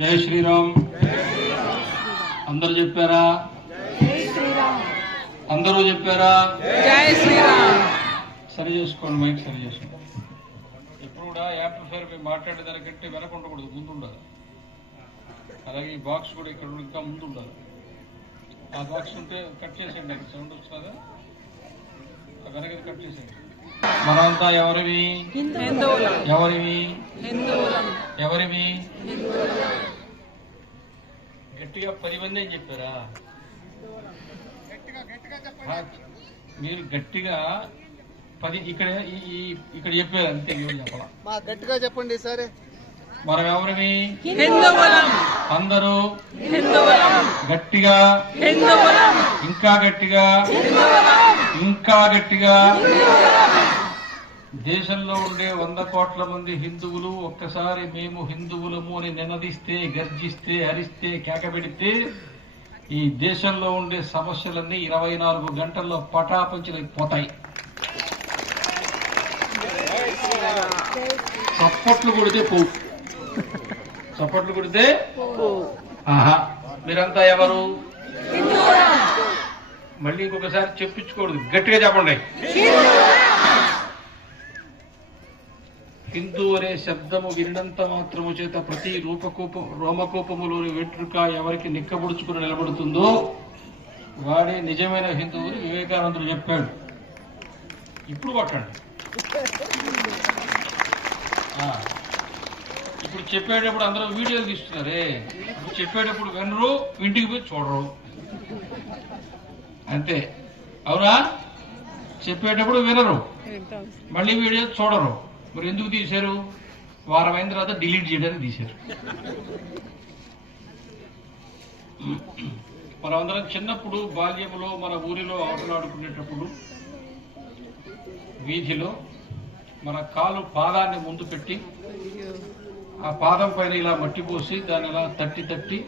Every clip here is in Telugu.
జై శ్రీరామ్. అందరూ చెప్పారా? అందరూ చెప్పారా? జై శ్రీరామ్. సరి చేసుకోండి, మైక్ సరి చేసుకోండి. ఎప్పుడు కూడా యాంప్లిఫైర్ మీద మాట్లాడేదానికంటే వెనక ఉండకూడదు, ముందు ఉండాలి. అలాగే ఈ బాక్స్ కూడా ఇక్కడ ఇంకా ముందు ఉండాలి. ఆ బాక్స్ ఉంటే కట్ చేసేయండి, అక్కడ సౌండ్ వస్తుందా? ఆ వెనకది కట్ చేసేయండి. మనమంతా ఎవరివి? ఎవరివి? ఎవరివి? గట్టిగా 10 మంది అని చెప్పారా? మీరు గట్టిగా 10 ఇక్కడ చెప్పారు అంతే, చెప్పాలా? గట్టిగా చెప్పండి సరే. మనం ఎవరివి? హిందువులం. అందరూ హిందువులం. గట్టిగా, హిందువులం. ఇంకా గట్టిగా, ఇంకా గట్టిగా. దేశంలో ఉండే 100 కోట్ల మంది హిందువులు ఒక్కసారి మేము హిందువులము అని నినదిస్తే, గర్జిస్తే, హరిస్తే, కేకబెడితే ఈ దేశంలో ఉండే సమస్యలన్నీ 24 గంటల్లో పటాపంచలైపోతాయి. చప్పట్లు కొడితే పోవు, చప్పట్లు కొడితే ఆహా. మీరంతా ఎవరు? మళ్ళీ ఇంకొకసారి చెప్పించుకోడు, గట్టిగా చెప్పండి. హిందూ అనే శబ్దము వినంత మాత్రము చేత ప్రతి రోమకోపములోని వెంట్రుక ఎవరికి నిక్కబుడుచుకుని నిలబడుతుందో వాడే నిజమైన హిందువుని వివేకానందుడు చెప్పాడు. ఇప్పుడు కొట్టండి. ఇప్పుడు చెప్పేటప్పుడు అందరూ వీడియోలు తీస్తున్నారే, ఇప్పుడు చెప్పేటప్పుడు వినరు, ఇంటికి పోయి చూడరు, అంతే. అవునా? చెప్పేటప్పుడు వినరు, మళ్ళీ వీడియో చూడరు. మరి ఎందుకు తీశారు? వారం అయిన తర్వాత డిలీట్ చేయడానికి తీశారు. మనమందరం చిన్నప్పుడు బాల్యంలో మన ఊరిలో ఆటలాడుకునేటప్పుడు వీధిలో మన పాదాన్ని ముందు పెట్టి ఆ పాదం పైన ఇలా మట్టి పోసి దాన్ని ఇలా తట్టి తట్టి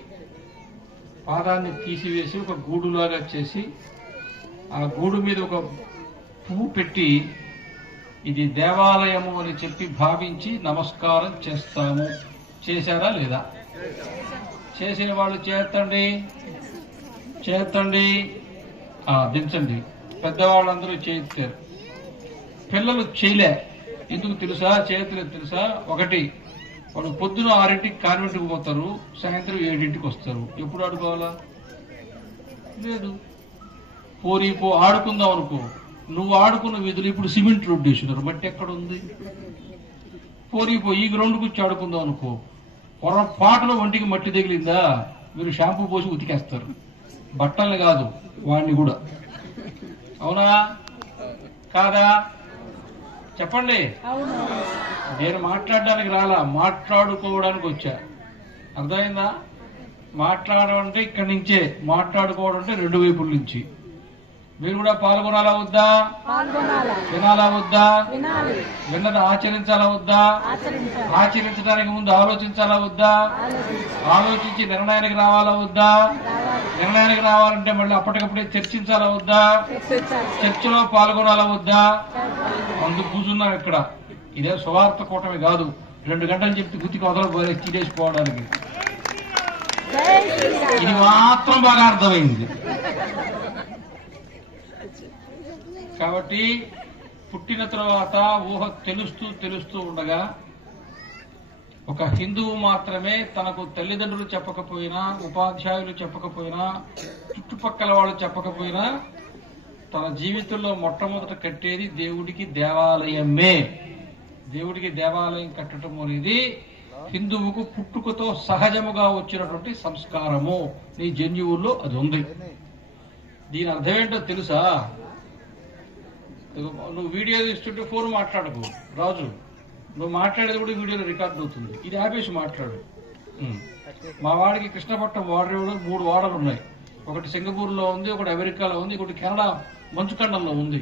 పాదాన్ని తీసివేసి ఒక గూడులాగా చేసి ఆ గూడు మీద ఒక పువ్వు పెట్టి ఇది దేవాలయము అని చెప్పి భావించి నమస్కారం చేస్తాము. చేశారా లేదా? చేసిన వాళ్ళు చేతండి, చేతండి, దించండి. పెద్దవాళ్ళందరూ చేస్తారు, పిల్లలు చేయలే. ఎందుకు తెలుసా? చేయట్లేదు తెలుసా? ఒకటి, వాళ్ళు పొద్దున 6ంటికి కాన్వెంట్కి పోతారు, సాయంత్రం 7ంటికి వస్తారు. ఎప్పుడు ఆడుకోవాలా? లేదు. పో ఆడుకుందాం అనుకో, నువ్వు ఆడుకున్న వీధులు ఇప్పుడు సిమెంట్ రోడ్డు వేసినారు, మట్టి ఎక్కడ ఉంది? ఈ గ్రౌండ్ కూర్చి ఆడుకుందాం అనుకో, పొరపాటులో ఒంటికి మట్టి తగిలిందా మీరు షాంపూ పోసి ఉతికేస్తారు, బట్టల్ని కాదు వాడిని కూడా. అవునా కాదా? చెప్పండి. నేను మాట్లాడడానికి రాలా, మాట్లాడుకోవడానికి వచ్చా. అర్థమైందా? మాట్లాడడం అంటే ఇక్కడి నుంచే, మాట్లాడుకోవడం అంటే 2 వైపుల నుంచి. మీరు కూడా పాల్గొనాలా వద్దా? వినాలా వద్దా? విన్నది ఆచరించాలా వద్దా? ఆచరించడానికి ముందు ఆలోచించాలా వద్దా? ఆలోచించి నిర్ణయానికి రావాలా వద్దా? నిర్ణయానికి రావాలంటే మళ్ళీ అప్పటికప్పుడే చర్చించాలా వద్దా? చర్చలో పాల్గొనాలా వద్దా? అందుకు కూర్చున్నాం ఇక్కడ. ఇదే సువార్త కూటమి కాదు, 2 గంటలు చెప్తే గుర్తికి వదలబోయే తీరేసిపోవడానికి. ఇది మాత్రం బాగా అర్థమైంది. కాబట్టి పుట్టిన తర్వాత ఊహ తెలుస్తూ ఉండగా ఒక హిందువు మాత్రమే తనకు తల్లిదండ్రులు చెప్పకపోయినా, ఉపాధ్యాయులు చెప్పకపోయినా, చుట్టుపక్కల వాళ్ళు చెప్పకపోయినా తన జీవితంలో మొట్టమొదట కట్టేది దేవుడికి దేవాలయమే. దేవుడికి దేవాలయం కట్టడం అనేది హిందువుకు పుట్టుకతో సహజముగా వచ్చినటువంటి సంస్కారము. నీ జన్యువుల్లో అది ఉంది. దీని అర్థమేంటో తెలుసా? నువ్వు వీడియో తీస్తుంటే ఫోన్ మాట్లాడకు రాజు, నువ్వు మాట్లాడేది కూడా వీడియోలో రికార్డ్ అవుతుంది. ఇది ఆపేసి మాట్లాడు. మా వాడికి కృష్ణపట్నం వాడరేవులో 3 వాడలు ఉన్నాయి. ఒకటి సింగపూర్లో ఉంది, ఒకటి అమెరికాలో ఉంది, ఒకటి కెనడా మంచుఖండంలో ఉంది.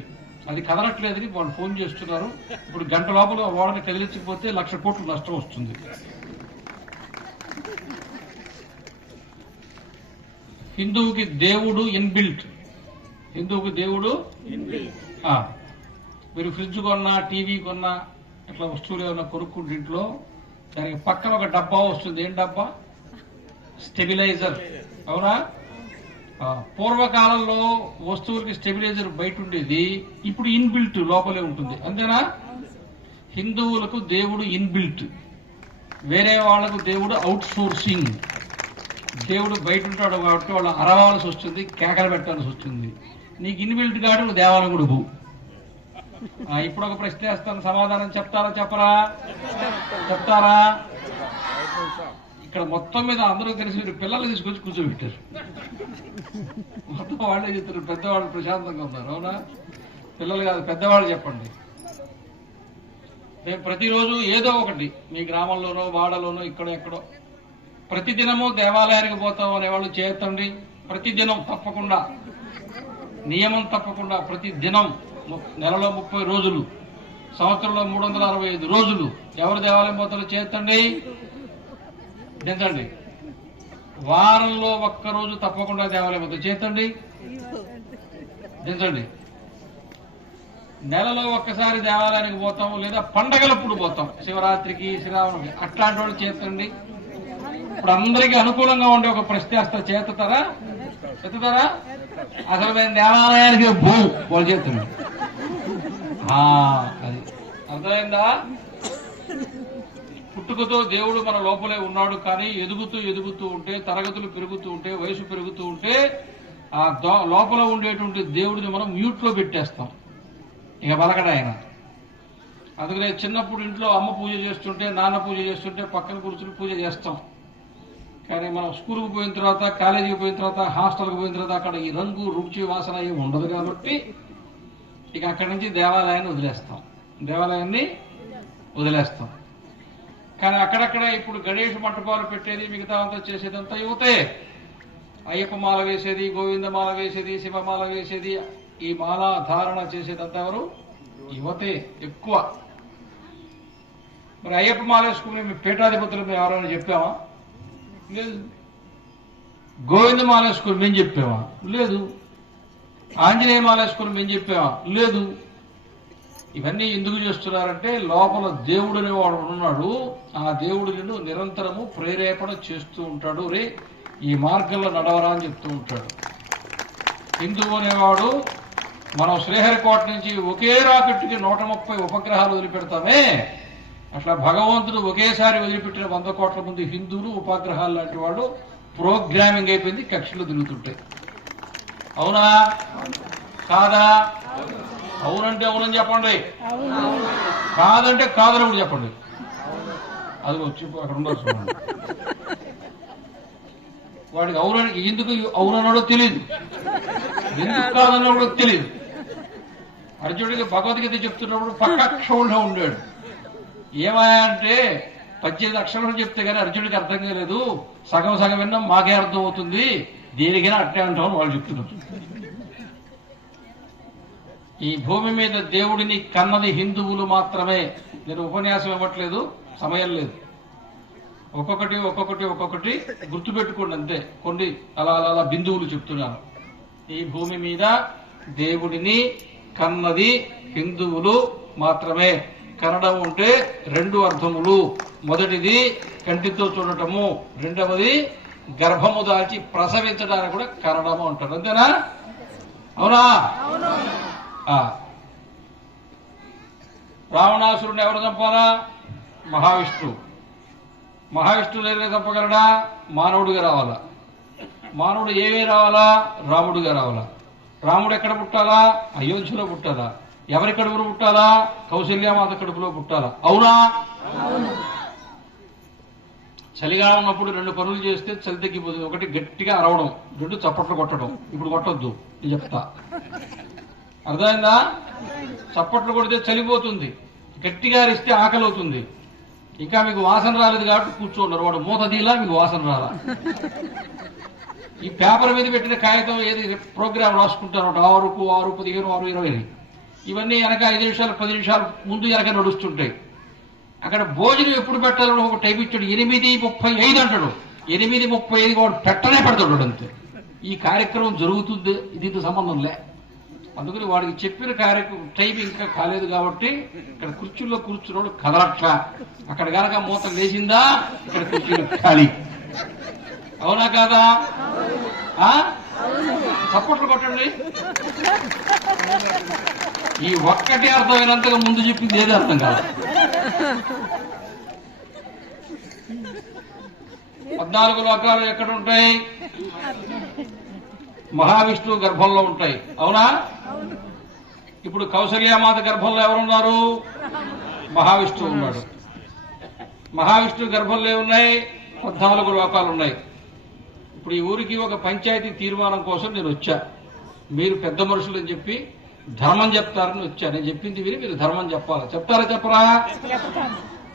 అది కదలట్లేదని వాళ్ళు ఫోన్ చేస్తున్నారు. ఇప్పుడు గంట లోపల వాడని కదిలించకపోతే 1,00,000 కోట్లు నష్టం వస్తుంది. హిందువుకి దేవుడు ఇన్బిల్ట్. హిందువుకి దేవుడు మీరు ఫ్రిడ్జ్ కొన్నా, టీవీ కొన్నా, ఇట్లా వస్తువులు ఏమన్నా కొనుక్కుంటే ఇంట్లో దానికి పక్కన ఒక డబ్బా వస్తుంది. ఏం డబ్బా? స్టెబిలైజర్. అవునా? పూర్వకాలంలో వస్తువులకి స్టెబిలైజర్ బయట ఉండేది, ఇప్పుడు ఇన్బిల్ట్ లోపలే ఉంటుంది. అంతేనా? హిందువులకు దేవుడు ఇన్బిల్ట్, వేరే వాళ్లకు దేవుడు అవుట్ సోర్సింగ్. దేవుడు బయట ఉంటాడు కాబట్టి వాళ్ళు అరవాల్సి వస్తుంది, కేకలు పెట్టాల్సి వస్తుంది. నీకు ఇన్బిల్ట్ కాబట్టి నువ్వు దేవాలయం కూడా పో. ఇప్పుడు ఒక ప్రశ్న వేస్తాను, సమాధానం చెప్తారా చెప్పరా? చెప్తారా? ఇక్కడ మొత్తం మీద అందరూ కలిసి మీరు పిల్లలు తీసుకొచ్చి కూర్చోబెట్టారు. మొత్తం వాళ్ళే చెప్తారు, పెద్దవాళ్ళు ప్రశాంతంగా ఉన్నారు. అవునా? పిల్లలు కాదు, పెద్దవాళ్ళు చెప్పండి. మేము ప్రతిరోజు ఏదో ఒకటి మీ గ్రామంలోనో వాడలోనో ఇక్కడో ఎక్కడో ప్రతిదినము దేవాలయానికి పోతాం అనేవాళ్ళు చేతండి. ప్రతిదినం తప్పకుండా, నియమం తప్పకుండా ప్రతి దినం, నెలలో 30 రోజులు, సంవత్సరంలో 365 రోజులు ఎవరు దేవాలయం పోతారో చేతండి, దించండి. వారంలో ఒక్కరోజు తప్పకుండా దేవాలయం పోతారు, చేతండి, దించండి. నెలలో ఒక్కసారి దేవాలయానికి పోతాము, లేదా పండగలప్పుడు పోతాం, శివరాత్రికి, శ్రీరామునికి, అట్లాంటి వాళ్ళు చేతండి. ఇప్పుడు అందరికీ అనుకూలంగా ఉండే ఒక ప్రశ్న వేస్తారు, చేస్తారా? ఎత్తుతారా? అసలు మేము దేవాలయానికి వాళ్ళు చేస్తున్నాం. అది అర్థమైందా? పుట్టుకతో దేవుడు మన లోపలే ఉన్నాడు, కానీ ఎదుగుతూ ఎదుగుతూ ఉంటే, తరగతులు పెరుగుతూ ఉంటే, వయసు పెరుగుతూ ఉంటే ఆ లోపల ఉండేటువంటి దేవుడిని మనం మ్యూట్ లో పెట్టేస్తాం, ఇక బలకడాయన. అందుకనే చిన్నప్పుడు ఇంట్లో అమ్మ పూజ చేస్తుంటే, నాన్న పూజ చేస్తుంటే పక్కన కూర్చుని పూజ చేస్తాం. కానీ మనం స్కూల్కి పోయిన తర్వాత, కాలేజీకి పోయిన తర్వాత, హాస్టల్కి పోయిన తర్వాత అక్కడ ఈ రంగు, రుచి, వాసన ఏమి ఉండదు కాబట్టి ఇక అక్కడి నుంచి దేవాలయాన్ని వదిలేస్తాం. కానీ అక్కడక్కడ ఇప్పుడు గణేష్ మంటపాలు పెట్టేది, మిగతా అంతా చేసేదంతా యువతే. అయ్యప్ప మాల వేసేది, గోవింద మాల వేసేది, శివమాల వేసేది, ఈ మాల ధారణ చేసేదంతా ఎవరు? యువతే ఎక్కువ. మరి అయ్యప్ప మాల వేసుకుని మీ పీఠాధిపతులు మేము ఎవరైనా చెప్పామా? లేదు. గోవింద మాల వేసుకుని మేము చెప్పామా? లేదు. ఆంజనేయ మాల వేసుకుని మేము చెప్పామా? లేదు. ఇవన్నీ ఎందుకు చేస్తున్నారంటే లోపల దేవుడు అనేవాడు ఉన్నాడు, ఆ దేవుడు నిన్ను నిరంతరము ప్రేరేపణ చేస్తూ ఉంటాడు. రే ఈ మార్గంలో నడవరా అని చెప్తూ ఉంటాడు. హిందువు అనేవాడు, మనం శ్రీహరికోట నుంచి ఒకే రాకెట్కి 130 ఉపగ్రహాలు వదిలిపెడతామే, అట్లా భగవంతుడు ఒకేసారి వదిలిపెట్టిన 100 కోట్ల మంది హిందువులు ఉపగ్రహాలు లాంటి వాడు ప్రోగ్రామింగ్ అయిపోయింది, కక్షలు తిరుగుతుంటాయి. అవునా కాదా? అవునంటే అవునని చెప్పండి, కాదంటే కాదని కూడా చెప్పండి. అది వచ్చి అక్కడ ఉండొచ్చు. వాడికి అవునని, ఎందుకు అవునన్నాడో తెలియదు, ఎందుకు కాదన్నా కూడా తెలియదు. అర్జునుడికి భగవద్గీత చెప్తున్నప్పుడు పక్క అక్షరంలో ఉండాడు. ఏమయ్యా అంటే 18 అక్షరాలు చెప్తే కానీ అర్జునుడికి అర్థం కాలేదు, సగం సగం విన్నాం, మాకే అర్థం అవుతుంది, దేనికైనా అట్టే అంటామని వాళ్ళు చెప్తున్నారు. ఈ భూమి మీద దేవుడిని కన్నది హిందువులు మాత్రమే. నేను ఉపన్యాసం ఇవ్వట్లేదు, సమయం లేదు. ఒక్కొక్కటి గుర్తుపెట్టుకోండి అంతే. కొన్ని అలా బిందువులు చెప్తున్నాను. ఈ భూమి మీద దేవుడిని కన్నది హిందువులు మాత్రమే. కనడం అంటే 2 అర్థములు. మొదటిది కంటితో చూడటము, రెండవది గర్భము దాల్చి ప్రసవించడానికి కూడా కనడము అంటారు. అంతేనా? అవునా? రావణాసురుని ఎవరు చంపాలా? మహావిష్ణువు. మహావిష్ణువు ఏదైనా చంపగలడా? మానవుడిగా రావాలా. మానవుడు ఏమీ రావాలా? రాముడిగా రావాలా. రాముడు ఎక్కడ పుట్టాలా? అయోధ్యలో పుట్టాలా. ఎవరి కడుపులో పుట్టాలా? కౌశల్యమాత కడుపులో పుట్టాలా. అవునా? చలిగా ఉన్నప్పుడు 2 పనులు చేస్తే చలి తగ్గిపోతుంది. ఒకటి గట్టిగా అరవడం, 2 చప్పట్లు కొట్టడం. ఇప్పుడు కొట్టొద్దు, నేను చెప్తా. అర్థమైందా? చప్పట్లు కొడితే చలిపోతుంది, గట్టిగా అరిస్తే ఆకలి అవుతుంది. ఇంకా మీకు వాసన రాలేదు కాబట్టి కూర్చోన్నారు. వాడు మూత తీలా, మీకు వాసన రాలా. ఈ పేపర్ మీద పెట్టిన కాగితం ఏది ప్రోగ్రామ్ రాసుకుంటారు, 6, 6, 15, 6, 20. ఇవన్నీ వెనక 5 నిమిషాలు 10 నిమిషాలు ముందు వెనక నడుస్తుంటాయి. అక్కడ భోజనం ఎప్పుడు పెట్టాలని ఒక టైం ఇచ్చాడు. 8:35 అంటాడు. 8:35 వాడు పెట్టనే పెడతాడు అంతే. ఈ కార్యక్రమం జరుగుతుంది, దీంతో సంబంధం లే. అందుకని వాడికి చెప్పిన కార్యక్రమం టైం ఇంకా కాలేదు కాబట్టి ఇక్కడ కుర్చీల్లో కూర్చున్నాడు కదలట్లా. అక్కడ కనుక మూత లేచిందా ఇక్కడ కుర్చీలు ఖాళీ. అవునా కాదా? చప్పట్లు కొట్టండి. ఈ ఒక్కటి అర్థమైనంతగా ముందు చెప్పింది ఏది అర్థం కాదు. 14 లోకాలు ఎక్కడ ఉంటాయి? మహావిష్ణువు గర్భంలో ఉంటాయి. అవునా? ఇప్పుడు కౌసల్యామాత గర్భంలో ఎవరున్నారు? మహావిష్ణువు ఉన్నాడు. మహావిష్ణువు గర్భంలో ఏమున్నాయి? 14 లోకాలు ఉన్నాయి. ఇప్పుడు ఈ ఊరికి ఒక పంచాయతీ తీర్మానం కోసం నేను వచ్చా. మీరు పెద్ద మనుషులు అని చెప్పి ధర్మం చెప్తారని వచ్చా. నేను చెప్పింది విని మీరు ధర్మం చెప్పాలి. చెప్తారా చెప్పరా?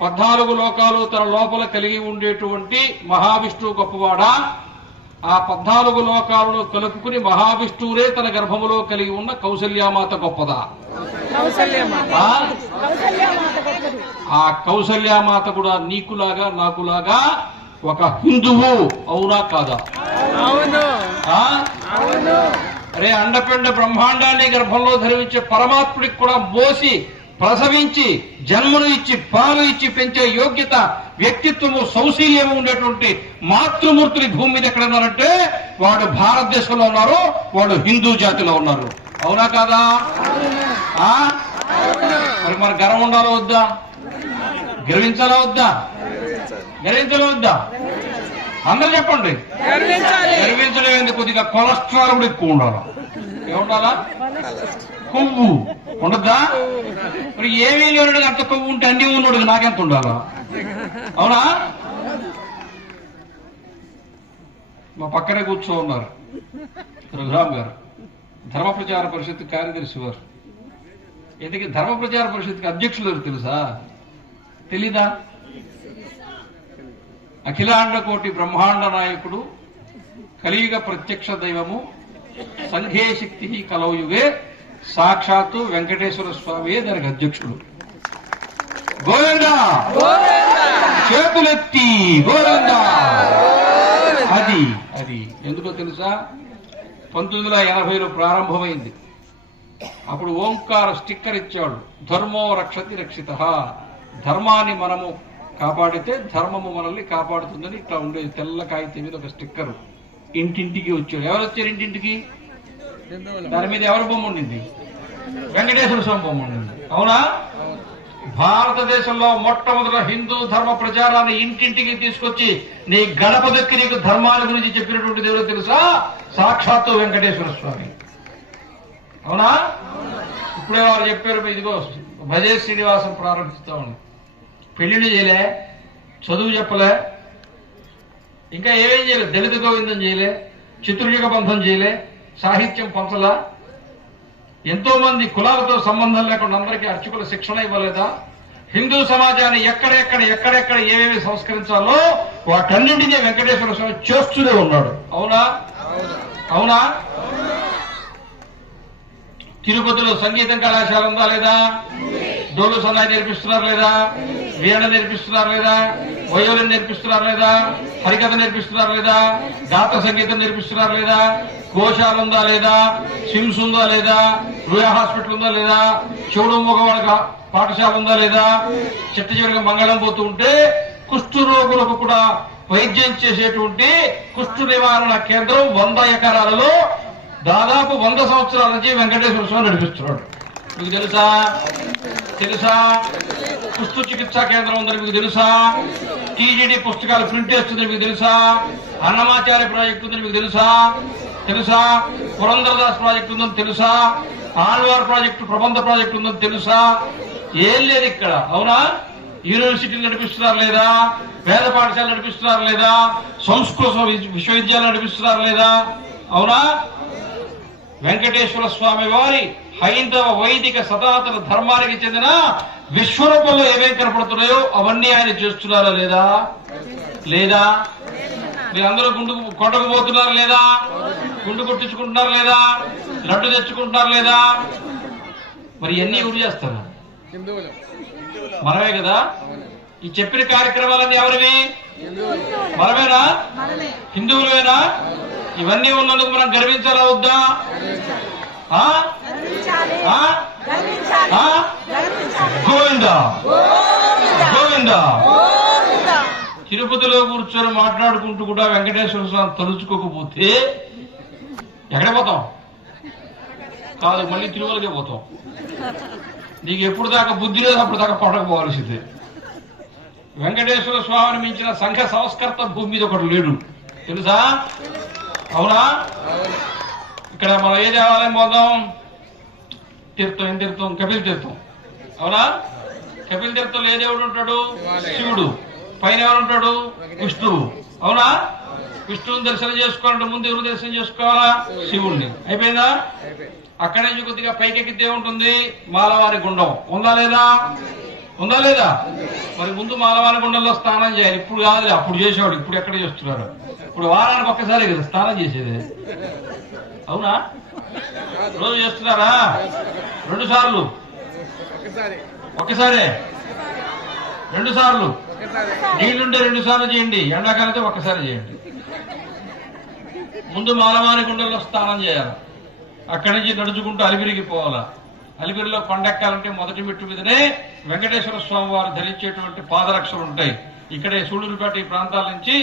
14 లోకాలు తన లోపల కలిగి ఉండేటువంటి మహావిష్ణువు గొప్పవాడా? ఆ 14 లోకాలను కలుపుకుని మహావిష్ణువునే తన గర్భములో కలిగి ఉన్న కౌసల్యామాత గొప్పదా? ఆ కౌసల్యామాత కూడా నీకులాగా నాకులాగా ఒక హిందువు. అవునా కాదా? అరే అండపిండ బ్రహ్మాండాన్ని గర్భంలో ధరించే పరమాత్ముడికి కూడా మోసి ప్రసవించి జన్మను ఇచ్చి పాలు ఇచ్చి పెంచే యోగ్యత, వ్యక్తిత్వము, సౌశీల్యము ఉండేటువంటి మాతృమూర్తులు భూమి మీద ఎక్కడ ఉన్నారంటే వాడు భారతదేశంలో ఉన్నారు, వాడు హిందూ జాతిలో ఉన్నారు. అవునా కాదా? మరి మన గర్వం ఉండాలో వద్దా? గర్వించాలా వద్దా? గర్వించాలా వద్దా? అందరూ చెప్పండి. గర్వించలేదు. కొద్దిగా కొలెస్ట్రాల్ కూడా ఎక్కువ ఉండాలా? ఏముండాలా? కొవ్వు ఉండద్దా? మరి ఏమీ లేడు అంత కొవ్వు ఉంటే అన్ని ఉన్నాడు నాకెంత ఉండాలా? అవునా? మా పక్కనే కూర్చో ఉన్నారు రఘురామ్ గారు, ధర్మ ప్రచార పరిషత్ కార్యదర్శి వారు. ఎందుకు ధర్మ ప్రచార పరిషత్కి అధ్యక్షులు తెలుసా? తెలీదా? అఖిలాండ కోటి బ్రహ్మాండ నాయకుడు, కలియుగ ప్రత్యక్ష దైవము, సంఘే శక్తి కలౌయుగే సాక్షాత్తు వెంకటేశ్వర స్వామియే దానికి అధ్యక్షుడు. గోవిందా చేతులెత్తి గోవిందా. అది అది ఎందుకో తెలుసా? 1980లో ప్రారంభమైంది. అప్పుడు ఓంకార స్టిక్కర్ ఇచ్చాడు. ధర్మో రక్షతి రక్షిత. ధర్మాన్ని మనము కాపాడితే ధర్మము మనల్ని కాపాడుతుందని ఇట్లా ఉండేది. తెల్ల కాగితం మీద ఒక స్టిక్కర్ ఇంటింటికి వచ్చాడు. ఎవరు వచ్చారు ఇంటింటికి? దాని మీద ఎవరి బొమ్మ ఉండింది? వెంకటేశ్వర స్వామి బొమ్మ ఉండింది. అవునా? భారతదేశంలో మొట్టమొదటి హిందూ ధర్మ ప్రచారాన్ని ఇంటింటికి తీసుకొచ్చి నీ గడప దక్కి నీకు ధర్మాల గురించి చెప్పినటువంటి దేవుడు తెలుసా? సాక్షాత్తు వెంకటేశ్వర స్వామి. అవునా? ఇప్పుడే వారు చెప్పారు, ఇదిగో భజే శ్రీనివాసం ప్రారంభిస్తామని. పెళ్లిళ్ళు చేయలే, చదువు చెప్పలే, ఇంకా ఏమేం చేయలే. దళిత గోవిందం చేయలే, చతుర్యుగ బంధం చేయలే, సాహిత్యం పంచలా, ఎంతో మంది కులాలతో సంబంధం లేకుండా అందరికీ అర్చకుల శిక్షణ ఇవ్వలేదా? హిందూ సమాజాన్ని ఎక్కడెక్కడ ఏమేమి సంస్కరించాలో వాటన్నింటినీ వెంకటేశ్వర స్వామి చేస్తూనే ఉన్నాడు. అవునా? అవునా? తిరుపతిలో సంగీతం కళాశాల ఉందా లేదా? డోలు సన్నాయి నేర్పిస్తున్నారు లేదా? వీణ నేర్పిస్తున్నారు లేదా? వయోలిన్ నేర్పిస్తున్నారు లేదా? హరికథ నేర్పిస్తున్నారు లేదా? గాత సంగీతం నేర్పిస్తున్నారు లేదా? గోశాల ఉందా లేదా? సిమ్స్ ఉందా లేదా? రుయా హాస్పిటల్ ఉందా లేదా? చెవుడు మగవాళ్ళ పాఠశాల ఉందా లేదా? చిట్ట చివరిగా మంగళం పోతూ ఉంటే కుష్టు రోగులకు కూడా వైద్యం చేసేటువంటి కుష్టు నివారణ కేంద్రం 100 ఎకరాలలో దాదాపు 100 సంవత్సరాల నుంచి వెంకటేశ్వర స్వామి నడిపిస్తున్నాడు. మీకు తెలుసా? తెలుసా? కుష్టు చికిత్సా కేంద్రం ఉందని మీకు తెలుసా? టీజీడీ పుస్తకాలు ప్రింట్ చేస్తుందని మీకు తెలుసా? అన్నమాచార్య ప్రాజెక్టు ఉందని మీకు తెలుసా? తెలుసా? పురంధరదాస్ ప్రాజెక్టు ఉందని తెలుసా? ఆళ్వార్ ప్రాజెక్టు, ప్రబంధ ప్రాజెక్టు ఉందని తెలుసా? ఏం లేదు ఇక్కడ. అవునా? యూనివర్సిటీలు నడిపిస్తున్నారు లేదా? వేద పాఠశాలలు నడిపిస్తున్నారు లేదా? సంస్కృత విశ్వవిద్యాలయాలు నడిపిస్తున్నారు లేదా? అవునా? వెంకటేశ్వర స్వామి వారి హైందవ వైదిక సనాతన ధర్మానికి చెందిన విశ్వరూపంలో ఏమేం కనపడుతున్నాయో అవన్నీ ఆయన చేస్తున్నారా లేదా? లేదా? మీరందరూ కొండకు పోతున్నారు లేదా? గుండు కొట్టించుకుంటున్నారు లేదా? లడ్డు తెచ్చుకుంటున్నారు లేదా? మరి ఇవన్నీ ఎవరు చేస్తారు? మనమే కదా. ఈ చెప్పిన కార్యక్రమాలన్నీ ఎవరివి? మనమేనా? హిందువులేనా? ఇవన్నీ ఉన్నందుకు మనం గర్వించాలా వద్దా? గోవిందా గోవిందా. తిరుపతిలో కూర్చొని మాట్లాడుకుంటూ కూడా వెంకటేశ్వర స్వామి తలుచుకోకపోతే ఎక్కడ పోతాం? కాదు, మళ్ళీ తిరుమలకే పోతాం. నీకు ఎప్పుడు దాకా బుద్ధి లేదు అప్పుడు దాకా పడకపోవాల్సిందే. వెంకటేశ్వర స్వామిని మించిన సంఘ సంస్కర్త భూమి మీద ఒకటి లేడు, తెలుసా? అవునా? ఇక్కడ మనం ఏ దేవాలయం పోదాం? తీర్థం. ఏం తీర్థం? కపిల తీర్థం. అవునా? కపిల తీర్థంలో ఏ దేవుడు ఉంటాడు? శివుడు. పైన ఎవరు ఉంటాడు? విష్ణువు. అవునా? విష్ణువుని దర్శనం చేసుకోవాలంటే ముందు ఎవరు దర్శనం చేసుకోవాలా? శివుణ్ణి. అయిపోయిందా? అక్కడి నుంచి కొద్దిగా పైకెక్కితే ఉంటుంది మాలవారి గుండం. ఉందా లేదా? ఉందా లేదా? మరి ముందు మాలవారి గుండంలో స్నానం చేయాలి. ఇప్పుడు కాదు, అప్పుడు చేసేవాడు. ఇప్పుడు ఎక్కడ చేస్తున్నారు? ఇప్పుడు వారానికి ఒక్కసారి కదా స్నానం చేసేది. అవునా? రోజు చేస్తున్నారా? 2 సార్లు? ఒక్కసారే 2 సార్లు. నీళ్లుంటే 2 సార్లు చేయండి, ఎండాకాలతో ఒక్కసారి చేయండి. ముందు మాలవారి గుండంలో స్నానం చేయాలి. అక్కడి నుంచి నడుచుకుంటూ అలిపిరికి పోవాలా. అలిపిరిలో కొండెక్కాలంటే మొదటి మెట్టు మీదనే వెంకటేశ్వర స్వామి వారు ధరించేటువంటి పాదరక్షలు ఉంటాయి. ఇక్కడే సూళ్లూరుపేట ఈ ప్రాంతాల నుంచి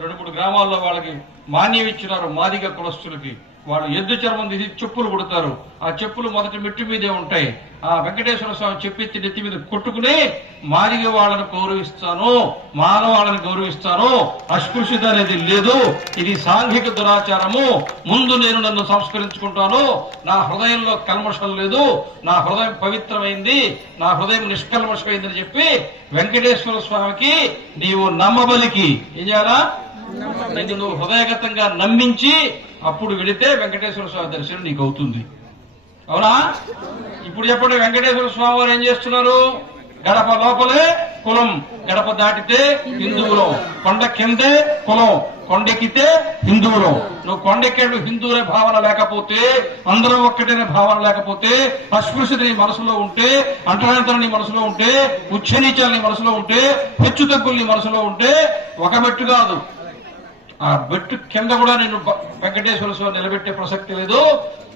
2-3 గ్రామాల్లో వాళ్ళకి మాన్యం ఇచ్చినారు. మాదిగ కులస్తులకి వాళ్ళు ఎద్దు చర్మం తీసి చెప్పులు కుడతారు. ఆ చెప్పులు మొదటి మెట్టు మీదే ఉంటాయి. ఆ వెంకటేశ్వర స్వామి చెప్పెత్తి నెత్తి మీద కొట్టుకుని మాదిగ వాళ్ళని గౌరవిస్తాను, మానవాళ్ళని గౌరవిస్తాను, అస్పృశ్యత అనేది లేదు, ఇది సాంఘిక దురాచారము, ముందు నేను నన్ను సంస్కరించుకుంటాను, నా హృదయంలో కల్మషం లేదు, నా హృదయం పవిత్రమైంది, నా హృదయం నిష్కల్మషమైందని చెప్పి వెంకటేశ్వర స్వామికి నీవు నమ్మబలికి ఏం చేయాలా? నువ్వు హృదయగతంగా నమ్మించి అప్పుడు వెళితే వెంకటేశ్వర స్వామి దర్శనం నీకు అవుతుంది. అవునా? ఇప్పుడు చెప్పండి, వెంకటేశ్వర స్వామి వారు ఏం చేస్తున్నారు? గడప లోపలే కులం, గడప దాటితే హిందువులం, కొండ కిందే కులం, కొండెక్కితే హిందువులం. నువ్వు కొండెక్కేడు హిందువులే భావన లేకపోతే, అందరూ ఒక్కటనే భావన లేకపోతే, అస్పృశ్యత నీ మనసులో ఉంటే, అంటరాంతరం నీ మనసులో ఉంటే, ఉచ్చనీచాలు నీ మనసులో ఉంటే, హెచ్చు తగ్గులు నీ మనసులో ఉంటే, ఒక మెట్టు కాదు ఆ బెట్టు కింద కూడా నేను వెంకటేశ్వర స్వామి నిలబెట్టే ప్రసక్తి లేదు.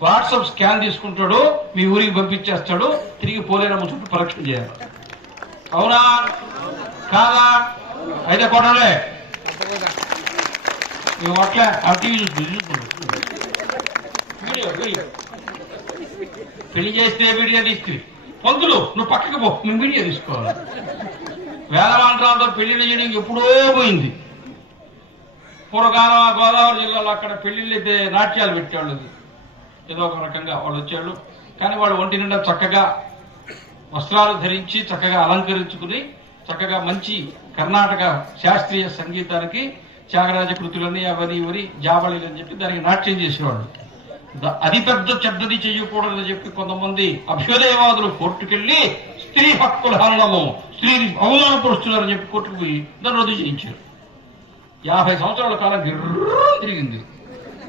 వాట్సాప్ స్కాన్ తీసుకుంటాడు, మీ ఊరికి పంపించేస్తాడు, తిరిగి పోలేరమ్మ చుట్టూ పరీక్ష చేయాలి. అవునా కాదా? అయితే కొట్టాలే. మేము అట్లా ఆ టీవీ చూసుకుంటాం. పెళ్లి చేస్తే వీడియో తీస్తే పంతులు నువ్వు పక్కకి పో, మేము వీడియో తీసుకోవాలి. వేలవాంటరాలతో పెళ్లిళ్ళు చేయడం ఎప్పుడో పోయింది. పూర్వకాలం గోదావరి జిల్లాలో అక్కడ పెళ్లిళ్ళు అయితే నాట్యాలు పెట్టేవాళ్ళు, ఏదో ఒక రకంగా వాళ్ళు వచ్చేవాళ్ళు. కానీ వాడు ఒంటి నిండా చక్కగా వస్త్రాలు ధరించి చక్కగా అలంకరించుకుని చక్కగా మంచి కర్ణాటక శాస్త్రీయ సంగీతానికి త్యాగరాజ కృతులని అవని ఇవని జాబళీలు అని చెప్పి దానికి నాట్యం చేసేవాళ్ళు. అది పెద్ద చెడ్డది చేయకూడదని చెప్పి కొంతమంది అభ్యుదయవాదులు కోర్టుకెళ్లి స్త్రీ హక్కుల హరణము, స్త్రీని అవమానపరుస్తున్నారని చెప్పి కోర్టుకు పోయి దాన్ని రద్దు చేయించారు. 50 సంవత్సరాల కాలం గిర్ర తిరిగింది.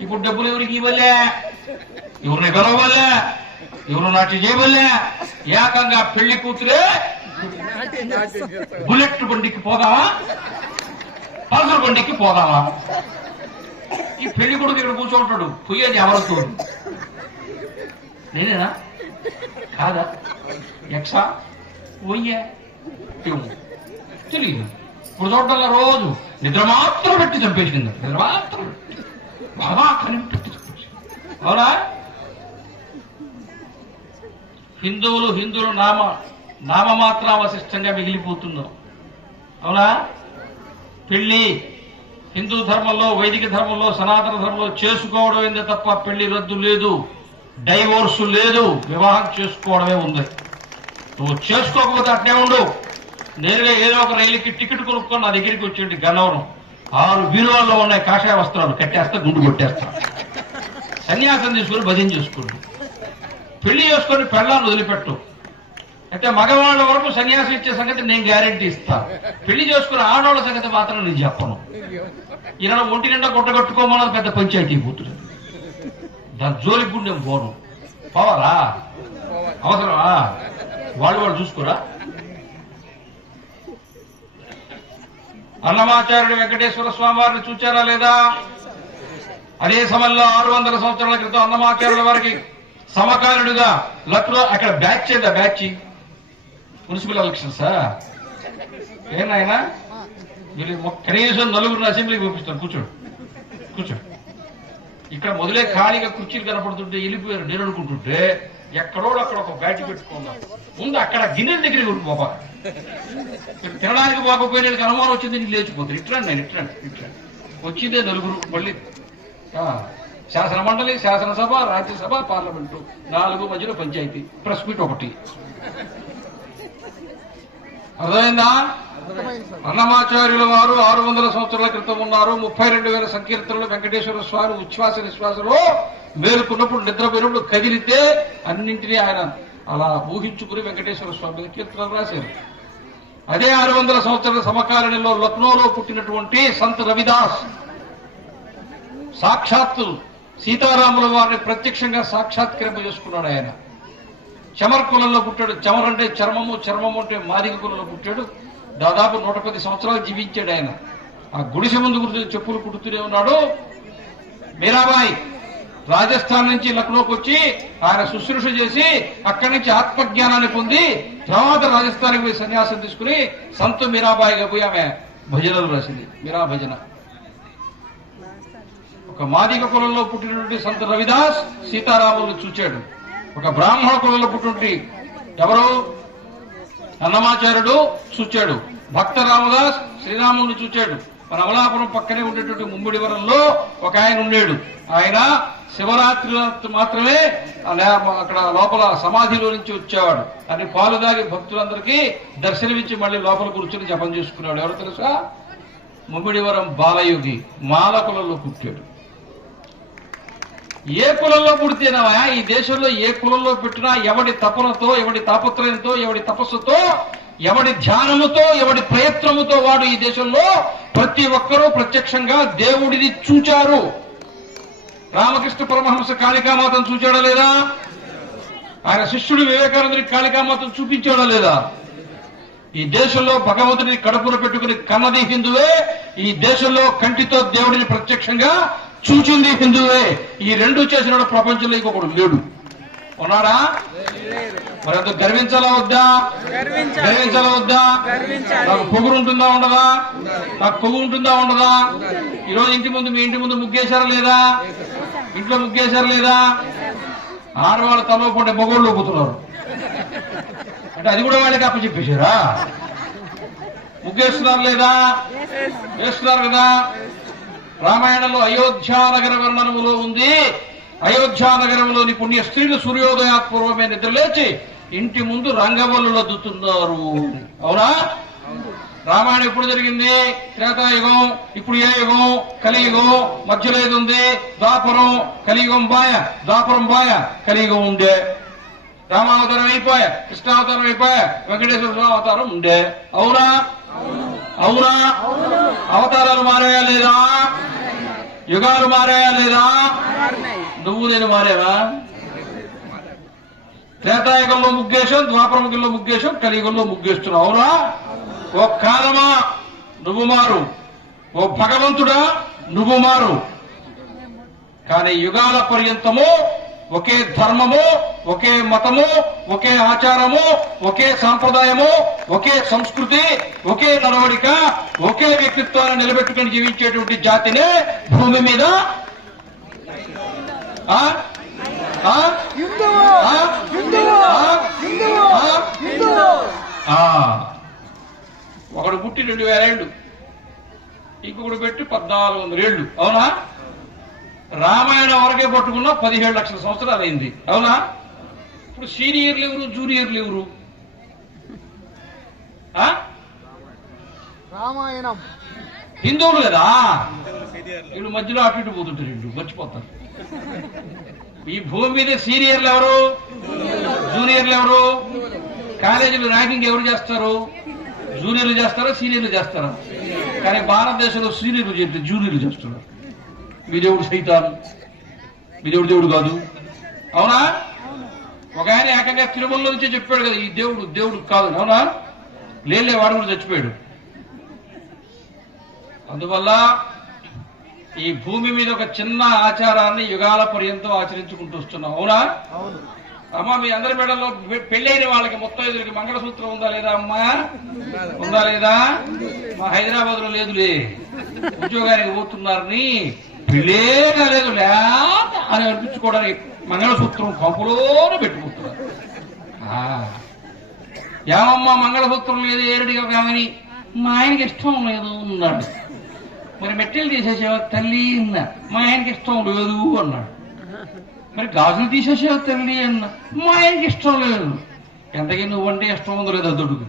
ఇప్పుడు డబ్బులు ఎవరికి ఇవ్వలే, ఎవరిని గెలవలే, ఎవరు నాట్యం చేయవలే. ఏకంగా పెళ్లి కూతురే బుల్లెట్ బండికి పోదామా, పల్సర్ బండికి పోదామా? ఈ పెళ్లి కొడుకు ఇక్కడ కూర్చోంటాడు, పోయేది ఎవరితో? నేనేనా కాదా? ఎక్సా పోయే తెలియదు. ఇప్పుడు చూడాల రోజు నిద్ర మాత్రం పెట్టి చంపేసింది, నిద్ర మాత్రం పెట్టి బాగా కనిపెట్టి చంపేసింది. అవునా? హిందువులు నామమాత్రావశిష్టంగా మిగిలిపోతున్నాం. అవునా? పెళ్లి హిందూ ధర్మంలో, వైదిక ధర్మంలో, సనాతన ధర్మంలో చేసుకోవడమే తప్ప పెళ్లి రద్దు లేదు, డైవోర్సు లేదు, వివాహం చేసుకోవడమే ఉంది. నువ్వు చేసుకోకపోతే అట్నే ఉండు. నేరుగా ఏదో ఒక రైలుకి టికెట్ కొనుక్కొని నా దగ్గరికి వచ్చేయండి. గన్నవరం 6 బీరువాల్లో ఉన్నాయి కాషాయ వస్త్రాలు, కట్టేస్తా, గుండు కొట్టేస్తా. సన్యాసం తీసుకుని భజన చేసుకోండి. పెళ్లి చేసుకొని పెళ్ళాన్ని వదిలిపెట్టు. అయితే మగవాళ్ళ వరకు సన్యాసం ఇచ్చే సంగతి నేను గ్యారెంటీ ఇస్తా. పెళ్లి చేసుకుని ఆడవాళ్ళ సంగతి మాత్రం నేను చెప్పను. ఈయన ఒంటి నిండా కొట్టగట్టుకోమన్నది పెద్ద పంచాయతీ కూతురు. దాని జోలికి కూడా నేను పోను. పోవాలా? అవసరమా? వాళ్ళు చూసుకోరా? అన్నమాచార్యుడు వెంకటేశ్వర స్వామి వారిని చూచారా లేదా? అదే సమయంలో 600 సంవత్సరాల క్రితం అన్నమాచార్యుల వారికి సమకాలీనుడుగా లక్నో అక్కడ బ్యాచ్ ఏదా? Batch municipal ఎలక్షన్సా? ఏనాయనా వీళ్ళు కనీసం నలుగురిని అసెంబ్లీకి పంపిస్తారు. కూర్చోడు కూర్చోడు. ఇక్కడ మొదలే ఖాళీగా కుర్చీలు కనపడుతుంటే వెళ్ళిపోయారు నేను అనుకుంటుంటే ఎక్కడో అక్కడ ఒక బ్యాటి పెట్టుకున్నాం. ముందు అక్కడ గిన్నెల దగ్గరికి పోపా తినడానికి పోకపోయినా అనుమానం వచ్చింది నీకు లేచిపోతుంది. ఇట్రండి నేను ఇట్రండి వచ్చిందే నలుగురు. మళ్ళీ శాసన మండలి, శాసనసభ, రాజ్యసభ, పార్లమెంటు 4 మధ్యలో పంచాయతీ, ప్రెస్ మీట్ ఒకటి. అర్థమైందా? అన్నమాచార్యుల వారు 600 సంవత్సరాల క్రితం ఉన్నారు. 32,000 సంకీర్తనలు వెంకటేశ్వర స్వామి ఉచ్ఛ్వాస నిశ్వాసలో మేలుకున్నప్పుడు నిద్రపోయినప్పుడు కదిలితే అన్నింటినీ ఆయన అలా ఊహించుకుని వెంకటేశ్వర స్వామి కీర్తనలు రాశారు. అదే 600 సంవత్సరాల సమకాలీనంలో లక్నోలో పుట్టినటువంటి సంత్ రవిదాస్ సాక్షాత్తు సీతారాముల వారిని ప్రత్యక్షంగా సాక్షాత్కరింప చేసుకున్నాడు. ఆయన చమర్ కులంలో పుట్టాడు. చమర్ అంటే చర్మము, చర్మము అంటే మాదిగ కులంలో పుట్టాడు. దాదాపు 110 సంవత్సరాలు జీవించాడు ఆయన. ఆ గుడిసె ముందు కూర్చొని చెప్పులు కుడుతూనే ఉన్నాడు. మీరాబాయి రాజస్థాన్ నుంచి లక్నోకి వచ్చి ఆయన శుశ్రూష చేసి అక్కడి నుంచి ఆత్మజ్ఞానాన్ని పొంది తర్వాత రాజస్థాన్కి పోయి సన్యాసం తీసుకుని సంత్ మీరాబాయిగా పోయి ఆమె భజనలు రాసింది. మీరా భజన. ఒక మాదిగ కులంలో పుట్టినటువంటి సంత్ రవిదాస్ సీతారాములను చూచాడు. ఒక బ్రాహ్మణ కులంలో పుట్టినటువంటి ఎవరు అన్నమాచార్యుడు చూచాడు. భక్త రామదాస్ శ్రీరాముని చూచాడు. మన అమలాపురం పక్కనే ఉండేటువంటి ముమ్మిడివరంలో ఒక ఆయన ఉండేడు. ఆయన శివరాత్రి మాత్రమే అక్కడ లోపల సమాధిలో నుంచి వచ్చేవాడు. అని పాలు దాగి భక్తులందరికీ దర్శనమిచ్చి మళ్ళీ లోపల కూర్చొని జపం చేసుకున్నాడు. ఎవరు తెలుసా? ముమ్మిడివరం బాలయోగి. మాల కులంలో పుట్టాడు. ఏ కులంలో పుడితేనవా ఈ దేశంలో ఏ కులంలో పెట్టినా ఎవడి తపనతో, ఎవడి తాపత్రయంతో, ఎవడి తపస్సుతో, ఎవడి ధ్యానముతో, ఎవడి ప్రయత్నముతో వాడు ఈ దేశంలో ప్రతి ఒక్కరూ ప్రత్యక్షంగా దేవుడిని చూచారు. రామకృష్ణ పరమహంస కాళికామాతను చూచాడా లేదా? ఆయన శిష్యుడు వివేకానందుడికి కాళికామాతను చూపించాడా లేదా? ఈ దేశంలో భగవంతుడిని కడుపున పెట్టుకుని కన్నది హిందువే. ఈ దేశంలో కంటితో దేవుడిని ప్రత్యక్షంగా చూచింది హిందువే. ఈ రెండు చేసిన ప్రపంచంలో ఇంకొకడు లేడు. ఉన్నాడా? మరి అంత గర్వించాలా వద్దా? గర్వించాలా వద్దా? నాకు పొగురు ఉంటుందా ఉండదా? నాకు పొగురు ఉంటుందా ఉండదా? ఈరోజు మీ ఇంటి ముందు ముగ్గేశారా లేదా? ఇంట్లో ముగ్గేశారా లేదా? ఆడవాళ్ళ తలో పడే మొగోళ్ళు పోతున్నారు అంటే అది కూడా వాళ్ళకి అప్పచెప్పేశారా? ముగ్గేస్తున్నారు లేదా? వేస్తున్నారు కదా. రామాయణంలో అయోధ్యానగర వర్ణనములో ఉంది. అయోధ్యానగరంలోని పుణ్య స్త్రీలు సూర్యోదయాత్పూర్వమే నిద్రలేచి ఇంటి ముందు రంగవల్లులు అద్దుతున్నారు. అవునా? రామాయణం ఎప్పుడు జరిగింది? త్రేతాయుగం. ఇప్పుడు ఏ యుగం? కలియుగం. మధ్యలో ఏది ఉంది? ద్వాపరం. కలియుగం బాయ, ద్వాపరం బాయ, కలియుగం ఉండే. రామావతారం అయిపోయా, కృష్ణావతారం అయిపోయా, వెంకటేశ్వర స్వామి అవతారం ఉండే. అవునా? అవునా? అవతారాలు మారాయా లేదా? యుగాలు మారాయా లేదా? నువ్వు నేను మారేవా? త్రేతాయుగంలో ముగ్గేశం, ద్వాపరయుగంలో ముగ్గేశం, కలియుగంలో ముగ్గేస్తున్నావు. అవునా? ఓ కాలమా నువ్వు మారు, ఓ భగవంతుడా నువ్వు మారు. కానీ యుగాల పర్యంతము ఒకే ధర్మము, ఒకే మతము, ఒకే ఆచారము, ఒకే సాంప్రదాయము, ఒకే సంస్కృతి, ఒకే నడవడిక, ఒకే వ్యక్తిత్వాన్ని నిలబెట్టుకుని జీవించేటువంటి జాతినే భూమి మీద ఒకడు పుట్టి 2000 ఏళ్ళు, ఇంకొకడు పెట్టి 1400 ఏళ్ళు. అవునా? రామాయణం వరకే పట్టుకున్నా 17 లక్షల సంవత్సరాలు అయింది. అవునా? ఇప్పుడు సీనియర్లు ఎవరు, జూనియర్లు ఎవరు? రామాయణం హిందువులు కదా. వీళ్ళు మధ్యలో అటు ఇటు పోతుంటారు, వీళ్ళు మర్చిపోతారు. ఈ భూమి మీద సీనియర్లు ఎవరు, జూనియర్లు ఎవరు? కాలేజీలు ర్యాంకింగ్ ఎవరు చేస్తారు? జూనియర్లు చేస్తారా, సీనియర్లు చేస్తారా? కానీ భారతదేశంలో సీనియర్లు చేస్తే జూనియర్లు చేస్తున్నారు. వీడెవడు సైతాను, వీడెవడు దేవుడు కాదు. అవునా? ఒక ఆయన ఏకంగా తిరుమలలో నుంచే చెప్పాడు కదా, ఈ దేవుడు దేవుడు కాదు. అవునా? లేలే, వాడు కూడా చచ్చిపోయాడు. అందువల్ల ఈ భూమి మీద ఒక చిన్న ఆచారాన్ని యుగాల పర్యంతం ఆచరించుకుంటూ వస్తున్నాం. అవునా? అమ్మా మీ అందరి మెడల్లో పెళ్ళైన వాళ్ళకి మొత్తం ఎదురికి మంగళసూత్రం ఉందా లేదా అమ్మా? ఉందా లేదా? మా హైదరాబాద్ లో లేదులే, ఉద్యోగానికి పోతున్నారని పెళ్ళే లేదు లేదా అని అనిపించుకోవడానికి మంగళసూత్రం కంపులోనే పెట్టుకుంటున్నారు. ఏమమ్మా మంగళసూత్రం లేదు ఏరడిగా కామని మా ఆయనకి ఇష్టం లేదు అన్నాడు. మరి మెట్టెలు తీసేసేవా తల్లి అన్నా, మా ఆయనకి ఇష్టం లేదు అన్నాడు. మరి గాజులు తీసేసేవా తల్లి అన్నా, మా ఆయనకి ఇష్టం లేదు. ఎంతకీ నువ్వంటే ఇష్టం ఉందో లేదో దొడుకు.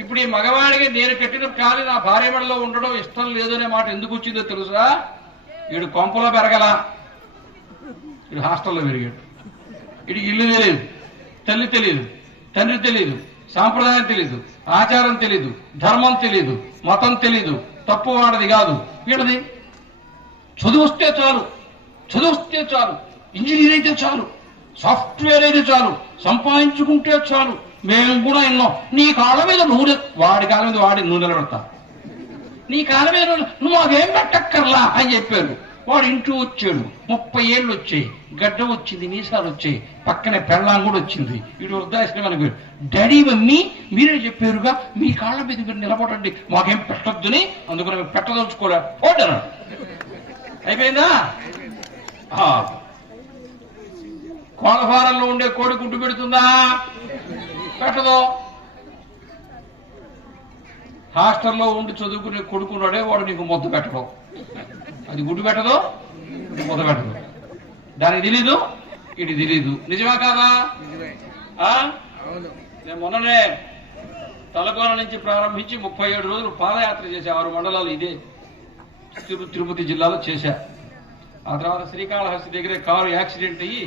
ఇప్పుడు ఈ మగవాడికి నేను కట్టిన కాలి నా భార్య మెడలో ఉండడం ఇష్టం లేదు అనే మాట ఎందుకు వచ్చిందో తెలుసా? వీడు కొంపలో పెరగల, వీడు హాస్టల్లో పెరిగాడు. వీడికి ఇల్లు తెలియదు, తల్లి తెలియదు, తండ్రి తెలియదు, సాంప్రదాయం తెలీదు, ఆచారం తెలీదు, ధర్మం తెలీదు, మతం తెలీదు. తప్పు వాడది కాదు, వీడది. చదువు వస్తే చాలు, చదువు వస్తే చాలు, ఇంజనీర్ అయితే చాలు, సాఫ్ట్వేర్ అయితే చాలు, సంపాదించుకుంటే చాలు. మేము కూడా ఎన్నో నీ కాళ్ళ మీద నూనె, వాడి కాళ్ళ మీద వాడి నూనె పెడతా, నీ కాళ్ళ మీద నువ్వు మాకేం పెట్టక్కర్లా అని చెప్పారు. వాడు ఇంటూ వచ్చాడు, 30 ఏళ్ళు వచ్చాయి, గడ్డ వచ్చింది, మీసాలు వచ్చాయి, పక్కనే పెళ్ళాం కూడా వచ్చింది. వీడు వృద్ధాశ్రమం అని డాడీ మమ్మీ మీరే చెప్పారుగా మీ కాళ్ళ మీద మీరు నిలబడండి, మాకేం పెట్టొద్దని, అందుకని మేము పెట్టదలుచుకోలే ఓడరా. అయిపోయిందా? కోళ్ళ ఫారంలో ఉండే కోడి గుడ్డు పెడుతుందా? పెట్టదు. హాస్టల్లో ఉండి చదువుకునే కొడుకున్నాడే వాడు నీకు ముద్ద పెట్టడం, అది గుడ్డు పెట్టదు, ముద్ద పెట్టదు. దానికి తెలీదు, ఇది తెలీదు. నిజమా కాదా? నేను మొన్ననే తలకోన నుంచి ప్రారంభించి 37 రోజులు పాదయాత్ర చేశా. 6 మండలాలు ఇదే తిరుపతి జిల్లాలో చేశా. ఆ తర్వాత శ్రీకాళహస్తి దగ్గరే కారు యాక్సిడెంట్ అయ్యి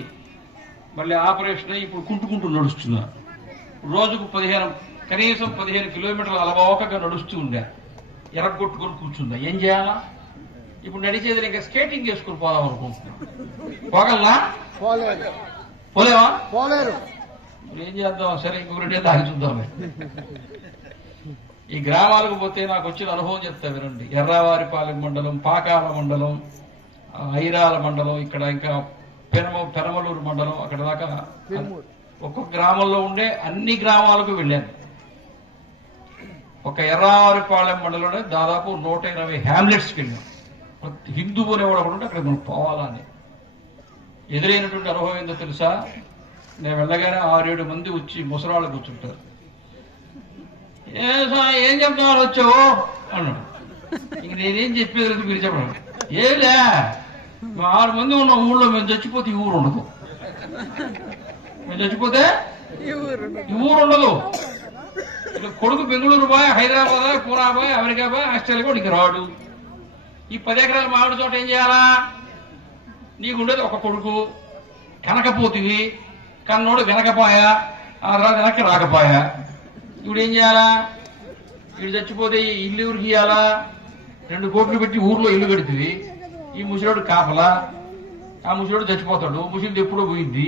మళ్ళీ ఆపరేషన్ అయ్యి ఇప్పుడు కుంటుకుంటూ నడుస్తున్నా. రోజుకు కనీసం 15 కిలోమీటర్లు అలవాకగా నడుస్తూ ఉండా. ఎరగొట్టుకొని కూర్చుందా. ఏం చేయాలా? ఇప్పుడు నడిచేది ఇంకా స్కేటింగ్ చేసుకుని పోదాం అనుకుంటున్నా. పోగలనా? పోలేవా? పోలేరు. ఏం చేద్దాం? సరే ఇంకొక 2 ఏళ్ళు ఆగి చూద్దాం. ఈ గ్రామాలకు పోతే నాకు వచ్చిన అనుభవం చెప్తా వినండి. ఎర్రావారిపాలెం మండలం, పాకాల మండలం, ఐరాల మండలం, ఇక్కడ ఇంకా పెనమలూరు మండలం, అక్కడ దాకా ఒక్కొక్క గ్రామంలో ఉండే అన్ని గ్రామాలకు వెళ్ళాను. ఒక ఎర్రావారిపాలెం మండలంలో దాదాపు 120 హ్యామ్లెట్స్కి వెళ్ళాం. ప్రతి హిందూ అనేవాడు కూడా ఉంటే అక్కడ మనం పోవాలని. ఎదురైనటువంటి అనుభవం ఏందో తెలుసా? నేను వెళ్ళగానే 6-7 మంది వచ్చి ముసరాళ్ళు కూర్చుంటారు. ఏం చెప్తామని వచ్చావు అన్నాడు. ఇంక నేనేం చెప్పేది మీరు చెప్పండి. ఏలే 6 మంది ఉన్న ఊళ్ళో మేము చచ్చిపోతే ఈ ఊరు ఉండదు, మేము చచ్చిపోతే ఈ ఊరు ఉండదు. కొడుకు Bengaluru boy, Hyderabad, Poona boy, America boy, Australia కూడా ఇంక రాడు. ఈ 10 ఎకరాల మామిడి తోట ఏం చేయాలా? నీకుండేది ఒక కొడుకు, కనకపోతివి, కన్నోడు వెనకపోయా, ఆ తర్వాత వెనక్కి రాకపోయా. ఇప్పుడు ఏం చేయాలా? వీడు చచ్చిపోతే ఇల్లు ఊరికి ఇయ్యాలా? 2 కోట్లు పెట్టి ఊర్లో ఇల్లు కడుతుంది. ఈ ముసలోడు కాపలా, ఆ ముసలోడు చచ్చిపోతాడు, ముసలిది ఎప్పుడో పోయింది.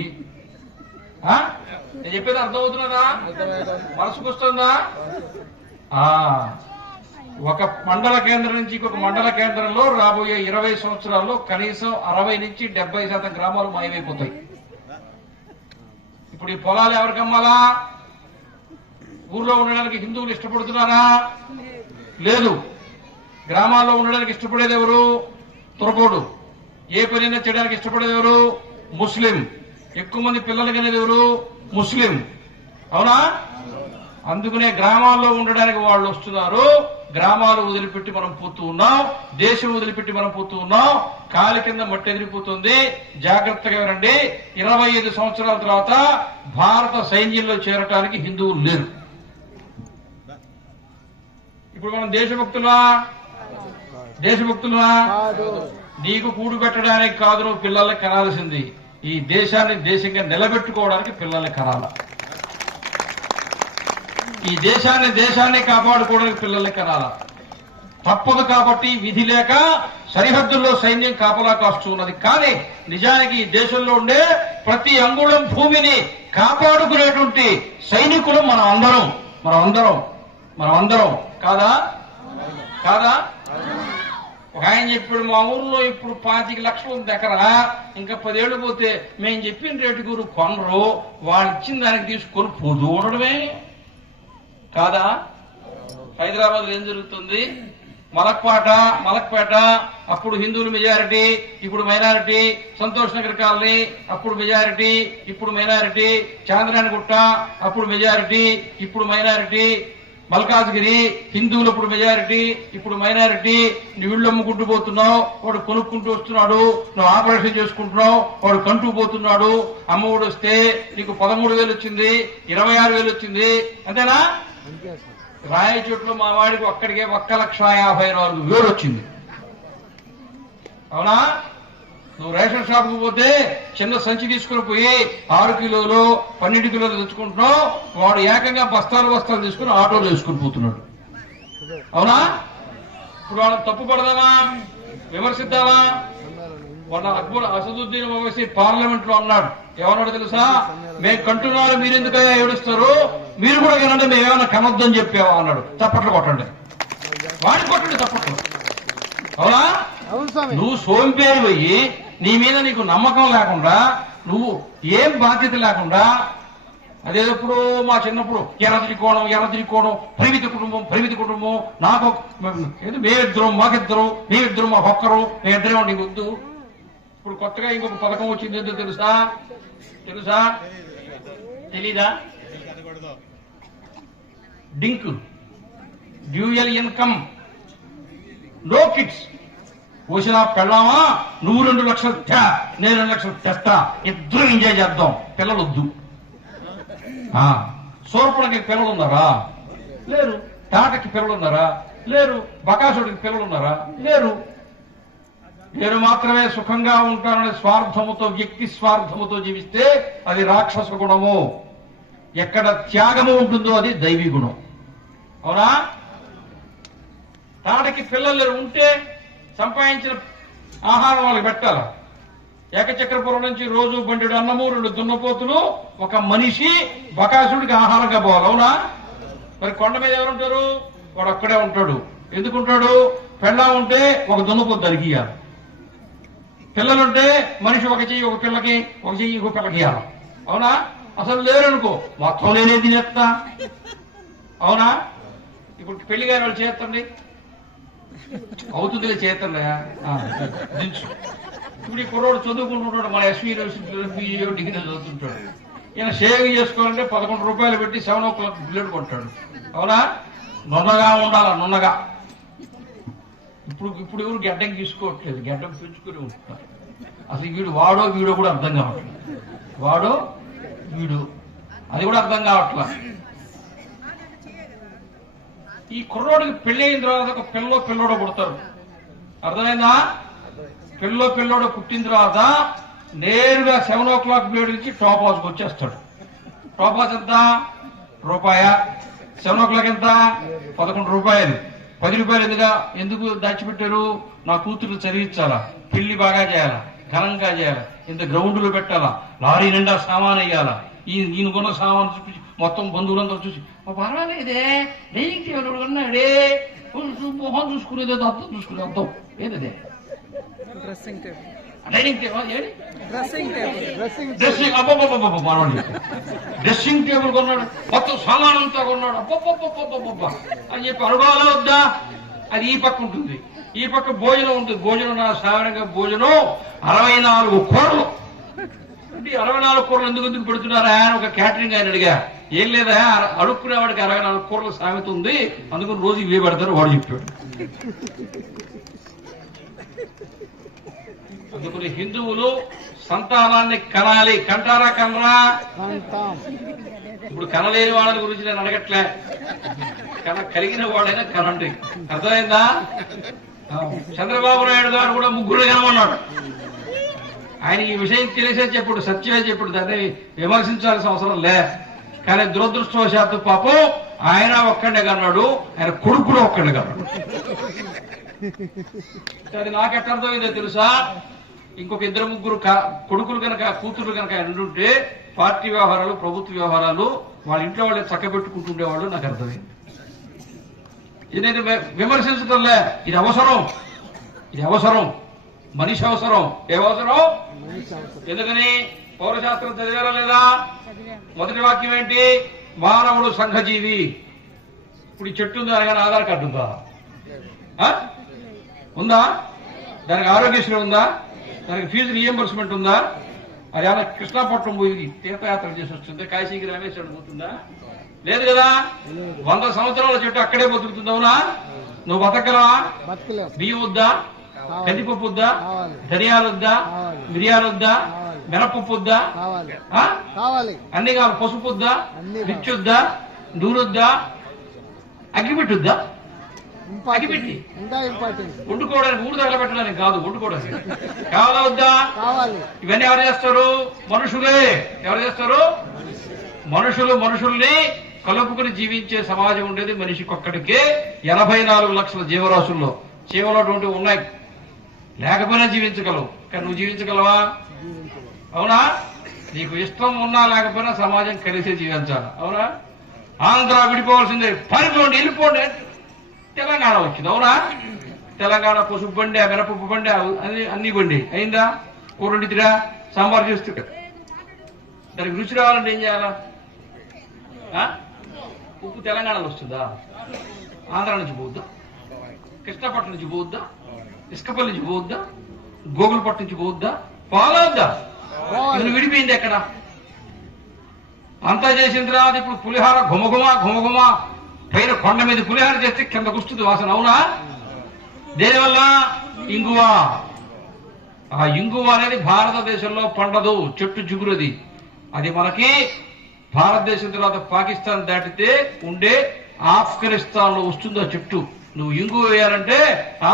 నేను చెప్పేది అర్థమవుతున్నదా? మనసుకు వస్తుందా? ఒక మండల కేంద్రం నుంచి ఇంకొక మండల కేంద్రంలో రాబోయే 20 సంవత్సరాల్లో కనీసం 60 నుంచి 70% గ్రామాలు మాయమైపోతాయి. ఇప్పుడు ఈ పొలాలు ఎవరికి అమ్మాలా? ఊర్లో ఉండడానికి హిందువులు ఇష్టపడుతున్నారా? లేదు. గ్రామాల్లో ఉండడానికి ఇష్టపడేది ఎవరు? తురపోడు. ఏ పనైనా చేయడానికి ఇష్టపడేది ఎవరు? ముస్లిం. ఎక్కువ మంది పిల్లలు కనేది ఎవరు? ముస్లిం. అవునా? అందుకనే గ్రామాల్లో ఉండడానికి వాళ్ళు వస్తున్నారు. గ్రామాలు వదిలిపెట్టి మనం పోతూ ఉన్నాం, దేశం వదిలిపెట్టి మనం పోతూ ఉన్నాం. కాలి కింద మట్టి ఎదిరిపోతుంది. జాగ్రత్తగా వినండి. 25 సంవత్సరాల తర్వాత భారత సైన్యంలో చేరటానికి హిందువులు లేరు. ఇప్పుడు మనం దేశభక్తులా? దేశభక్తులా? నీకు కూడు పెట్టడానికి కాదు నువ్వు పిల్లల్ని కనాల్సింది. ఈ దేశాన్ని దేశంగా నిలబెట్టుకోవడానికి పిల్లల్ని కనాల. ఈ దేశాన్ని కాపాడుకోవడానికి పిల్లల్ని కనాల. తప్పదు కాబట్టి విధి లేక సరిహద్దుల్లో సైన్యం కాపలా కాస్తున్నది. కానీ నిజానికి ఈ దేశంలో ఉండే ప్రతి అంగుళం భూమిని కాపాడుకునేటువంటి సైనికులు మనం అందరం కాదా? కాదా? ఒక ఆయన చెప్పాడు, మా ఊర్లో ఇప్పుడు 25 లక్షలు ఉంది ఎకరా, ఇంకా 10 ఏళ్ళు పోతే మేము చెప్పిన రేటు గురు కొనరు, వాళ్ళు ఇచ్చిన దానికి తీసుకొని పోతూ ఉండడమే కాదా? హైదరాబాద్ లో ఏం జరుగుతుంది? మలక్పేట అప్పుడు హిందువులు మెజారిటీ, ఇప్పుడు మైనారిటీ. సంతోష్ నగర్ కాలనీ అప్పుడు మెజారిటీ, ఇప్పుడు మైనారిటీ. చాంద్రాయణగుట్ట అప్పుడు మెజారిటీ, ఇప్పుడు మైనారిటీ. మల్కాజ్గిరి హిందువులు ఇప్పుడు మెజారిటీ, ఇప్పుడు మైనారిటీ. నువ్వు ఇళ్ళు అమ్ముకుంటూ పోతున్నావు, వాడు కొనుక్కుంటూ వస్తున్నాడు. నువ్వు ఆపరేషన్ చేసుకుంటున్నావు, వాడు కంటూ పోతున్నాడు. అమ్మఒడి వస్తే నీకు 13,000 వచ్చింది, 26,000 వచ్చింది, అంతేనా? రాయచోట్లో మా వాడికి ఒక్కడికే 1,54,000 వచ్చింది. అవునా? నువ్వు రేషన్ షాప్ కు పోతే చిన్న సంచి తీసుకుని పోయి 6 కిలోలు 12 కిలోలు తెచ్చుకుంటున్నావు, వాడు ఏకంగా బస్తాలు తీసుకుని ఆటోలు వేసుకుని పోతున్నాడు. అవునా? ఇప్పుడు వాళ్ళని తప్పు పడదామా, విమర్శిద్దామా? మొన్న అక్బర్ అసదుద్దీన్ ఓవైసీ పార్లమెంట్ లో అన్నాడు, ఏమన్నాడు తెలుసా? మేము కంటున్నాడు, మీరెందుకయ్యా ఏడుస్తారు, మీరు కూడా కనండి, మేమేమన్నా కనొద్దని చెప్పావా అన్నాడు. చప్పట్లు కొట్టండి, వాడిని కొట్టండి చప్పట్లు. అవునా? నువ్వు సోంపేరు పోయి నీ మీద నీకు నమ్మకం లేకుండా, నువ్వు ఏం బాధ్యత లేకుండా, అదేప్పుడు మా చిన్నప్పుడు ఎర్రతిరికోవడం, పరిమితి కుటుంబం, నాకు మేమిద్దరం మాకిద్దరం మా ఒక్కరు, మేమిద్దరం నీకు వద్దు. ఇప్పుడు కొత్తగా ఇంకొక పథకం వచ్చింది, ఏంటో తెలుసా? తెలీదా? DINK, dual income, no kids. పోసినా పెళ్ళామా, నువ్వు 2 లక్షలు నేను 2 లక్షలు తెస్తా, ఇద్దరు ఎంజాయ్ చేద్దాం, పిల్లలు వద్దు. సూర్పణకి పిల్లలు ఉన్నారా? లేరు. తాటకి పిల్లలు ఉన్నారా? లేరు. బకాసుడికి పిల్లలు ఉన్నారా? లేరు. నేను మాత్రమే సుఖంగా ఉంటానని స్వార్థముతో, వ్యక్తి స్వార్థముతో జీవిస్తే అది రాక్షస గుణము. ఎక్కడ త్యాగము ఉంటుందో అది దైవీ గుణం. అవునా? తాటకి పిల్లలు ఉంటే సంపాదించిన ఆహారం వాళ్ళకి పెట్టాలా? ఏకచక్రపురం నుంచి రోజు బండి అన్నము, 2 దున్నపోతులు, ఒక మనిషి బకాసుడికి ఆహారంగా పోవాలి. అవునా? మరి కొండ మీద ఎవరుంటారు? వాడు అక్కడే ఉంటాడు. ఎందుకుంటాడు? పెళ్ళా ఉంటే ఒక దున్నపోతు దరికియాలి, పిల్లలుంటే మనిషి ఒక చెయ్యి ఒక పిల్లకి, ఒక చెయ్యి ఒక పిల్లకి ఇవ్వాలి. అవునా? అసలు లేరనుకో, మొత్తం నేనే తినేస్తా. అవునా? ఇప్పుడు పెళ్లి గారి వాళ్ళు చేస్తండి, అవుతుందిలే చేస్తండి, దించు. ఇప్పుడు ఈ కుర్రోడు చదువుకుంటుంటాడు, మన ఎస్వీ యూనివర్సిటీలో డిగ్రీ చదువుతుంటాడు. ఈయన షేవ్ చేసుకోవాలంటే 11 రూపాయలు పెట్టి 7 o'clock బిల్లెట్ కొంటాడు. అవునా? నున్నగా ఉండాలా, నున్నగా. ఇప్పుడు ఎవరు గడ్డం తీసుకోవట్లేదు, గడ్డం పెంచుకుని ఉంటున్నారు. అసలు వీడో కూడా అర్థం కావట్లేదు. వీడు అది కూడా అర్థం కావట్లా. ఈ కుర్రోడికి పెళ్లి అయిన తర్వాత ఒక పిల్లోడు పుడతారు. అర్థమైందా? పిల్లోడు పుట్టిన తర్వాత నేరుగా 7 o'clock బ్లేడ్ నుంచి టాప్ హౌస్కి వచ్చేస్తాడు. టాప్ హౌస్ ఎంత? రూపాయ. 7 o'clock ఎంత? 11 రూపాయలు. 10 రూపాయలు ఎందుకు దాచిపెట్టారు? నా కూతురు చదివించాలా, పెళ్లి బాగా చేయాలా, ఘనంగా చేయాలా, ఇంత గ్రౌండ్లో పెట్టాలా, లారీ నిండా సామాన్ వేయాలా, ఈయనకున్న సామాన్ చూపించి మొత్తం బంధువులందరూ చూసి పర్వాలేదే, డైనింగ్ టేబుల్ ఉన్నాడే, మొహం చూసుకునేది అర్థం చూసుకునే అర్థం ఏదే డైనింగ్ టేబుల్, డ్రెస్సింగ్ టేబుల్ కొన్నాడు, మొత్తం సామాన్ అంతా కొన్నాడు, అబ్బబ్బబ్బబ్బబ్బ అని చెప్పి అడగాలో వద్దా? అది ఈ పక్క ఉంటుంది, ఈ పక్క భోజనం ఉంటుంది. భోజనం సాధారణంగా భోజనం 64 కూరలు. అంటే 64 కూరలు ఎందుకు పెడుతున్నారా అని ఒక క్యాటరింగ్ ఆయన అడిగా. ఏం లేదా, అడుక్కునేవాడికి 64 కూరలు సామెత ఉంది, అందుకని రోజు ఇవే పెడతారు వాడు చెప్పాడు. అందుకని హిందువులు సంతానాన్ని కనాలి. కంటారా కనరా? ఇప్పుడు కనలేని వాళ్ళ గురించి నేను అడగట్లే, కలిగిన వాడైనా కనండి. అర్థమైందా? చంద్రబాబు నాయుడు గారు కూడా 3 కనమన్నాడు. ఆయన ఈ విషయం తెలిసే చెప్పుడు, సత్యమే చెప్పుడు, దాన్ని విమర్శించాల్సిన అవసరం లే. కానీ దురదృష్టవశాత్తు పాపం ఆయన ఒక్కడే కన్నాడు, ఆయన కొడుకు కూడా ఒక్కడే కన్నాడు. అది నాకెట్ట అర్థమైందో తెలుసా? ఇంకొక 2-3 కొడుకులు కనుక కూతురు కనుక ఆయన ఉంటే పార్టీ వ్యవహారాలు, ప్రభుత్వ వ్యవహారాలు వాళ్ళ ఇంట్లో వాళ్ళే చక్కబెట్టుకుంటుండేవాళ్ళు. నాకు అర్థమైంది. ఇది నేను విమర్శించడంలే, ఇది అవసరం. ఇది అవసరం, మనిషి అవసరం. ఏమవసరం? ఎందుకని? పౌరశాస్త్రం చదివారా లేదా? మొదటి వాక్యం ఏంటి? మానవుడు సంఘజీవి. ఇప్పుడు ఈ చెట్టు ఉందా? కానీ ఆధార్ కార్డు ఉందా? ఉందా? దానికి ఆరోగ్యశ్రీ ఉందా? దానికి ఫీజు రియంబర్స్మెంట్ ఉందా? అది ఏమైనా కృష్ణాపట్నం పోయి తీర్థయాత్ర చేసి వస్తుంది, కాశీకి రామేశ్వరం పోతుందా? లేదు కదా. 100 సంవత్సరాల చెట్టు అక్కడే బతుకుతుంది. అవునా? నువ్వు బతకగలవా? బియ్యం వద్దా? కందిపప్పు వద్దా? ధనియాలు వద్దా? మిరియాలు వద్దా? మినపప్పు వద్దా? అన్ని కావాలి. పసుపు వద్దా? మిర్చి వద్దా? నూనె వద్దా? అగ్గిపెట్టి వద్దా? అగ్గిపెట్టి వండుకోవడానికి, ఊరు తగలబెట్టడానికి కాదు, వండుకోవడానికి కావాలా వద్దా? ఇవన్నీ ఎవరు చేస్తారు? మనుషులే. ఎవరు చేస్తారు? మనుషుల్ని కలుపుకుని జీవించే సమాజం ఉండేది మనిషికి ఒక్కడికే. 84 లక్షల జీవరాశుల్లో చీమలు అటువంటివి ఉన్నాయి. లేకపోయినా జీవించగలవు, కానీ నువ్వు జీవించగలవా? అవునా? నీకు ఇష్టం ఉన్నా లేకపోయినా సమాజం కలిసే జీవించాలి. అవునా? ఆంధ్ర విడిపోవాల్సిందే, పరిపోండి, వెళ్ళిపోండి. తెలంగాణ వచ్చింది. అవునా? తెలంగాణ పసుపు బండి, మినపప్పు బండి, అన్ని బండి అయిందా? కూరండితిరా, సాంబార్ చేస్తే దానికి రుచి రావాలంటే ఏం చేయాలా? ఉప్పు తెలంగాణలో వస్తుందా? ఆంధ్ర నుంచి పోద్దా? కృష్ణపట్నం నుంచి పోద్దా? ఇసుకపల్లి నుంచి పోద్దా? గోగులపట్నం నుంచి పోద్దా? పోలవద్దా? ఇది విడిపోయింది ఎక్కడ? అంతా చేసిన తర్వాత ఇప్పుడు పులిహార ఘుమఘుమ పైన కొండ మీద పులిహార చేస్తే కింద వస్తుంది వాసన. అవునా? దేనివల్ల? ఇంగువ. ఆ ఇంగువ అనేది భారతదేశంలో పండదు, చెట్టు జిగురది. అది మనకి భారతదేశం తర్వాత పాకిస్తాన్ దాటితే ఉండే ఆఫ్ఘనిస్తాన్ లో వస్తుంది ఆ చెట్టు. నువ్వు ఇంగువ వేయాలంటే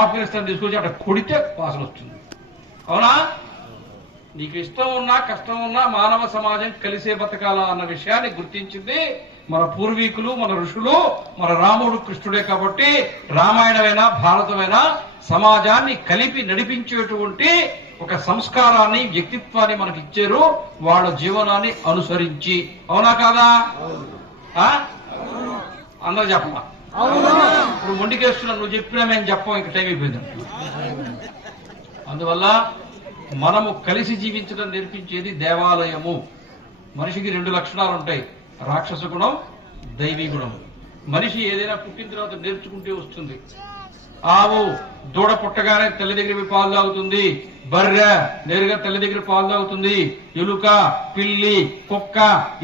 ఆఫ్ఘనిస్తాన్ తీసుకొచ్చి అక్కడ కొడితే వాసన వస్తుంది. అవునా? నీకు ఇష్టం ఉన్నా కష్టం ఉన్నా మానవ సమాజం కలిసే బతకాలా అన్న విషయాన్ని గుర్తించింది మన పూర్వీకులు, మన ఋషులు, మన రాముడు కృష్ణుడే. కాబట్టి రామాయణమైనా భారతమైనా సమాజాన్ని కలిపి నడిపించేటువంటి ఒక సంస్కారాన్ని, వ్యక్తిత్వాన్ని మనకి ఇచ్చారు వాళ్ళ జీవనాన్ని అనుసరించి. అవునా కాదా? అందరూ చెప్పమా? ఇప్పుడు మొండికేస్తున్నా, నువ్వు చెప్పినా మేము చెప్పం, ఇంక టైం అయిపోయింది. అందువల్ల మనము కలిసి జీవించడం నేర్పించేది దేవాలయము. మనిషికి 2 లక్షణాలు ఉంటాయి, రాక్షస గుణం, దైవీ గుణం. మనిషి ఏదైనా పుట్టిన తర్వాత నేర్చుకుంటే వస్తుంది. ఆవు దూడ పుట్టగానే తల్లి దగ్గర పాలు తాగుతుంది, బర్రె నేరుగా తల్లి దగ్గర పాలు తాగుతుంది, ఎలుక, పిల్లి, కుక్క,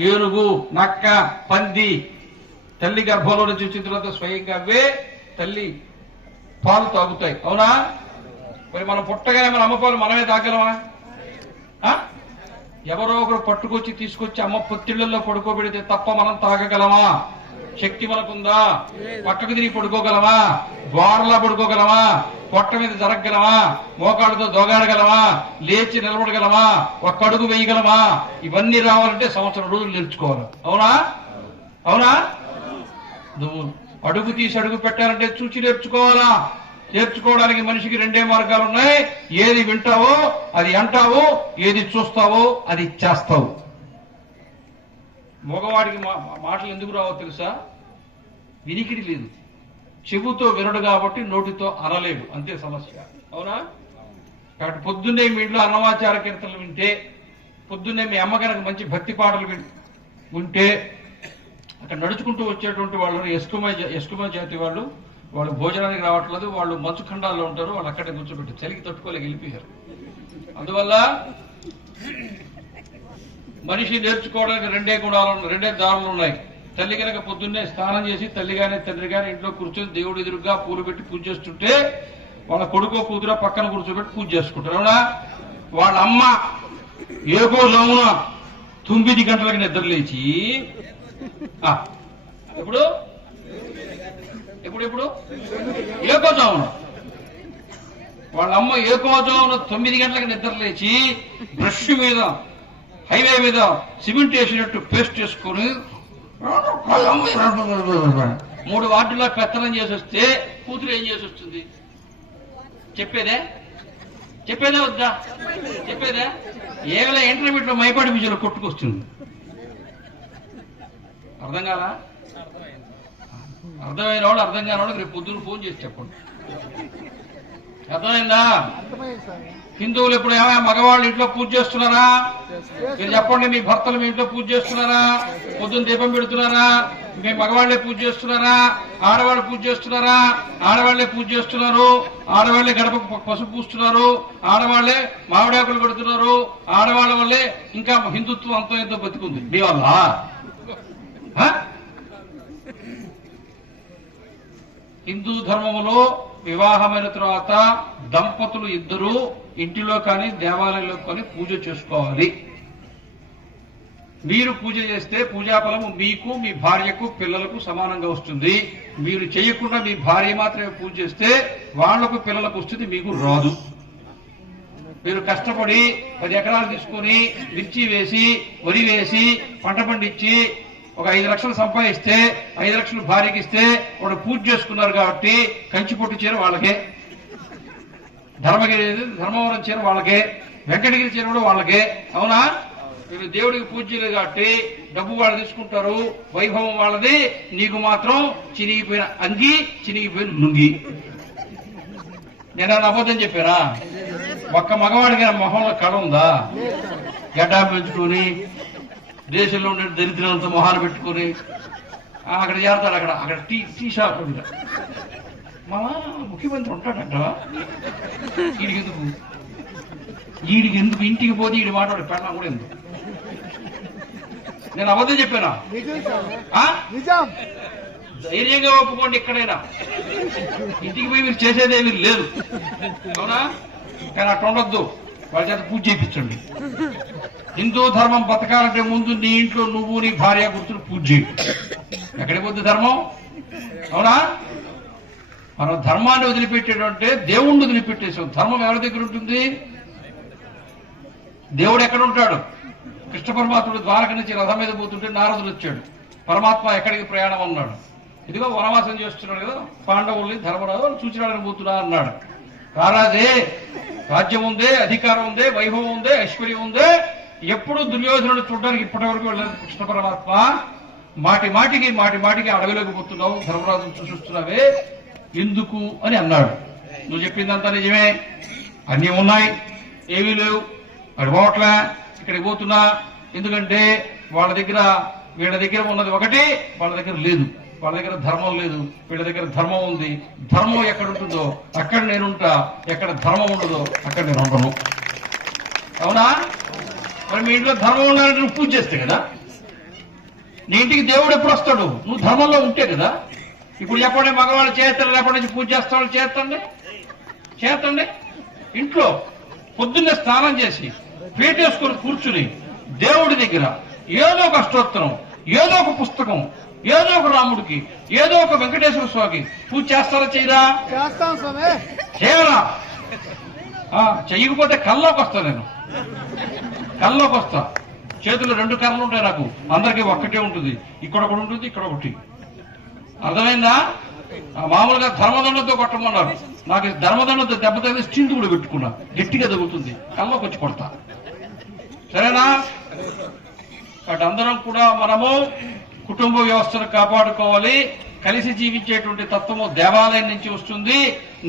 ఏనుగు, నక్క, పంది తల్లి గర్భంలో నుంచి వచ్చిన తర్వాత స్వయంగా అవే తల్లి పాలు తాగుతాయి. అవునా? మరి మనం పుట్టగానే మన అమ్మ పాలు మనమే తాగలమా? ఎవరో ఒకరు పట్టుకొచ్చి తీసుకొచ్చి అమ్మ పొత్తిళ్లలో పడుకోబెడితే తప్ప మనం తాగగలమా? శక్తి మనకుందా? పక్కకు తిరిగి పడుకోగలమా? గోడలా పడుకోగలమా? పొట్ట మీద జరగగలమా? మోకాళ్ళతో దోగాడగలమా? లేచి నిలబడగలమా? ఒక్క అడుగు వేయగలమా? ఇవన్నీ రావాలంటే సంవత్సరం రోజులు నేర్చుకోవాలి. అవునా? అవునా? నువ్వు అడుగు తీసి అడుగు పెట్టాలంటే చూచి నేర్చుకోవాలా? నేర్చుకోవడానికి మనిషికి 2 మార్గాలు ఉన్నాయి. ఏది వింటావో అది అంటావు, ఏది చూస్తావో అది చేస్తావు. మగవాడికి మాటలు ఎందుకు రావో తెలుసా? వినికిడి లేదు, చెవుతో వినడు కాబట్టి నోటితో అనలేడు, అంతే సమస్య. అవునా? కాబట్టి పొద్దున్నే మీ ఇంట్లో అన్నమాచార కీర్తనలు వింటే, పొద్దున్నే మీ అమ్మ కనుక మంచి భక్తి పాటలు వింటే, అక్కడ నడుచుకుంటూ వచ్చేటువంటి వాళ్ళు ఎస్కుమా జాతి వాళ్ళు భోజనానికి రావట్లేదు, వాళ్ళు మంచు ఖండాల్లో ఉంటారు, వాళ్ళు అక్కడే కూర్చోబెట్టి చలికి తట్టుకోలేక వెళ్ళిపోయారు. అందువల్ల మనిషి నేర్చుకోవడానికి 2 గుణాలు, 2 దారులు ఉన్నాయి. తల్లి కనుక పొద్దున్నే స్నానం చేసి తల్లి గాని తండ్రి గాని ఇంట్లో కూర్చొని దేవుడు ఎదురుగా పూలు పెట్టి పూజ చేస్తుంటే వాళ్ళ కొడుకో కూతురో పక్కన కూర్చోబెట్టి పూజ చేసుకుంటారు. అవునా? వాళ్ళ అమ్మ ఏకో జమున 9 గంటలకు నిద్ర లేచి ఎప్పుడు ఏకోజామున వాళ్ళ అమ్మ ఏకోజామున 9 గంటలకు నిద్ర లేచి బ్రష్ మీద హైవే మీద సిమెంట్ వేసినట్టు పేస్ట్ చేసుకుని 3 వార్డుల్లో పెత్తనం చేసి వస్తే కూతురు ఏం చేసి వస్తుంది? చెప్పేదే వద్దా? చెప్పేదే? ఏమైనా ఇంటర్మీడియట్ లో మైపాటి బీజంలో కొట్టుకొస్తుంది. అర్థం కాలా? అర్థమైన వాళ్ళు, అర్థం కాని వాళ్ళకి రేపు పొద్దున్న ఫోన్ చేసి చెప్పండి. అర్థమైందా? హిందువులు ఇప్పుడు ఏమైనా మగవాళ్ళు ఇంట్లో పూజ చేస్తున్నారా? మీరు చెప్పండి, మీ భర్తలు మీ ఇంట్లో పూజ చేస్తున్నారా? పొద్దున్న దీపం పెడుతున్నారా? మీ మగవాళ్లే పూజ చేస్తున్నారా? ఆడవాళ్ళు పూజ చేస్తున్నారా? ఆడవాళ్లే పూజ చేస్తున్నారు. ఆడవాళ్లే గడప పసుపు పూస్తున్నారు. ఆడవాళ్లే మామిడాకులు పెడుతున్నారు. ఆడవాళ్ల వల్లే ఇంకా హిందుత్వం అంతో ఎంతో బతుకుంది మీ వల్ల. హిందూ ధర్మములో వివాహమైన తర్వాత దంపతులు ఇద్దరు ఇంటిలో కానీ దేవాలయంలో కానీ పూజ చేసుకోవాలి. మీరు పూజ చేస్తే పూజాఫలము మీకు, మీ భార్యకు, పిల్లలకు సమానంగా వస్తుంది. మీరు చేయకుండా మీ భార్య మాత్రమే పూజ చేస్తే వాళ్లకు పిల్లలకు వస్తుంది, మీకు రాదు. మీరు కష్టపడి 10 ఎకరాలు తీసుకుని మిర్చి వేసి, వరి వేసి, పంట పండించి ఒక 5 లక్షలు సంపాదిస్తే 5 లక్షలు భార్యకి ఇస్తే వాడు పూజ చేసుకున్నారు కాబట్టి కంచి పొట్టు చీర వాళ్ళకే, ధర్మవరం చీర వాళ్ళకే, వెంకటగిరి చీర కూడా వాళ్ళకే. అవునా? మీరు దేవుడికి పూజ చేయలేదు కాబట్టి డబ్బు వాళ్ళు తీసుకుంటారు, వైభవం వాళ్ళది. నీకు మాత్రం చినిగిపోయిన అంగి, చినిగిపోయిన లుంగి. నేను అబద్ధం చెప్పారా? ఒక్క మగవాడికి మొహంలో కళ ఉందా? గడ్డా పెంచుకొని దేశంలో ఉండే దరిద్రంతో మొహాలు పెట్టుకుని అక్కడ చేరతాడు. అక్కడ టీ షాప్ ఉంది. మా ముఖ్యమంత్రి ఉంటాడంట. వీడికి ఎందుకు ఇంటికి పోతే వీడి మాట్లాడే పెళ్ళ కూడా ఎందుకు? నేను అబద్ధం చెప్పానా? ధైర్యంగా ఒప్పుకోండి. ఎక్కడైనా ఇంటికి పోయి మీరు చేసేదేమీ లేదు. అవునా? కానీ అట్లా ఉండొద్దు. వాళ్ళ చేత పూజ చేయించండి. హిందూ ధర్మం బతకాలంటే ముందు నీ ఇంట్లో నువ్వు, నీ భార్య గుర్తులు పూజ చేయి. ఎక్కడికి పోద్ది ధర్మం? అవునా? మనం ధర్మాన్ని వదిలిపెట్టేటంటే దేవుణ్ణి వదిలిపెట్టేసాం. ధర్మం ఎవరి దగ్గర ఉంటుంది? దేవుడు ఎక్కడ ఉంటాడు? కృష్ణ పరమాత్ముడు ద్వారక నుంచి రథం మీద పోతుంటే నారదుడు వచ్చాడు. పరమాత్మ ఎక్కడికి ప్రయాణం అన్నాడు. ఇదిగో వనవాసం చేస్తున్నాడు కదా, పాండవుల్ని ధర్మరాజు చూచిరాడని పోతున్నా అన్నాడు. రారాజే, రాజ్యం ఉందే, అధికారం ఉందే, వైభవం ఉందే, ఐశ్వర్యం ఉందే, ఎప్పుడు దుర్యోధనుడు చూడడానికి ఇప్పటి వరకు వెళ్ళలేదు కృష్ణ పరమాత్మ. మాటి మాటికి అడవిలోకి పోతున్నావు, ధర్మరాజును చూస్తున్నావే ఎందుకు అని అన్నాడు. నువ్వు చెప్పిందంతా నిజమే, అన్నీ ఉన్నాయి, ఏమీ లేవు, అది పోవట్లే, ఇక్కడికి పోతున్నా. ఎందుకంటే వాళ్ళ దగ్గర వీళ్ళ దగ్గర ఉన్నది ఒకటి, వాళ్ళ దగ్గర లేదు. వాళ్ళ దగ్గర ధర్మం లేదు, వీళ్ళ దగ్గర ధర్మం ఉంది. ధర్మం ఎక్కడ ఉంటుందో అక్కడ నేనుంటా, ఎక్కడ ధర్మం ఉండదో అక్కడ నేను ఉండను. అవునా? మరి మీ ఇంట్లో ధర్మం ఉండాలంటే నువ్వు పూజ చేస్తే కదా. నీ ఇంటికి దేవుడు ఎప్పుడు వస్తాడు? నువ్వు ధర్మంలో ఉంటే కదా. ఇప్పుడు చెప్పండి, మగవాళ్ళు చేస్తారు, రేపటి నుంచి పూజ చేస్తాడు, చేస్తండి. ఇంట్లో పొద్దున్నే స్నానం చేసి పీటేసుకొని కూర్చుని దేవుడి దగ్గర ఏదో ఒక అష్టోత్తరం, ఏదో ఒక పుస్తకం, ఏదో ఒక రాముడికి, ఏదో ఒక వెంకటేశ్వర స్వామికి పూజ చేస్తారా? చేయరా? చేయరా? చెయ్యకపోతే కల్లోకి వస్తా. నేను కల్లోకి వస్తా. చేతుల్లో 2 కర్రలు ఉంటాయి నాకు, అందరికీ ఒక్కటే ఉంటుంది. ఇక్కడ ఒకటి ఉంటుంది, ఇక్కడ ఒకటి. అర్థమైందా? మామూలుగా ధర్మదండంతో కొట్టమన్నారు. నాకు ధర్మదండంతో దెబ్బ తగిలి చిందు కూడా పెట్టుకున్నా, గట్టిగా తగులుతుంది, కల్లోకి వచ్చి కొడతా. సరేనా? కాబట్టి అందరం కూడా మనము కుటుంబ వ్యవస్థను కాపాడుకోవాలి. కలిసి జీవించేటువంటి తత్వము దేవాలయం నుంచి వస్తుంది.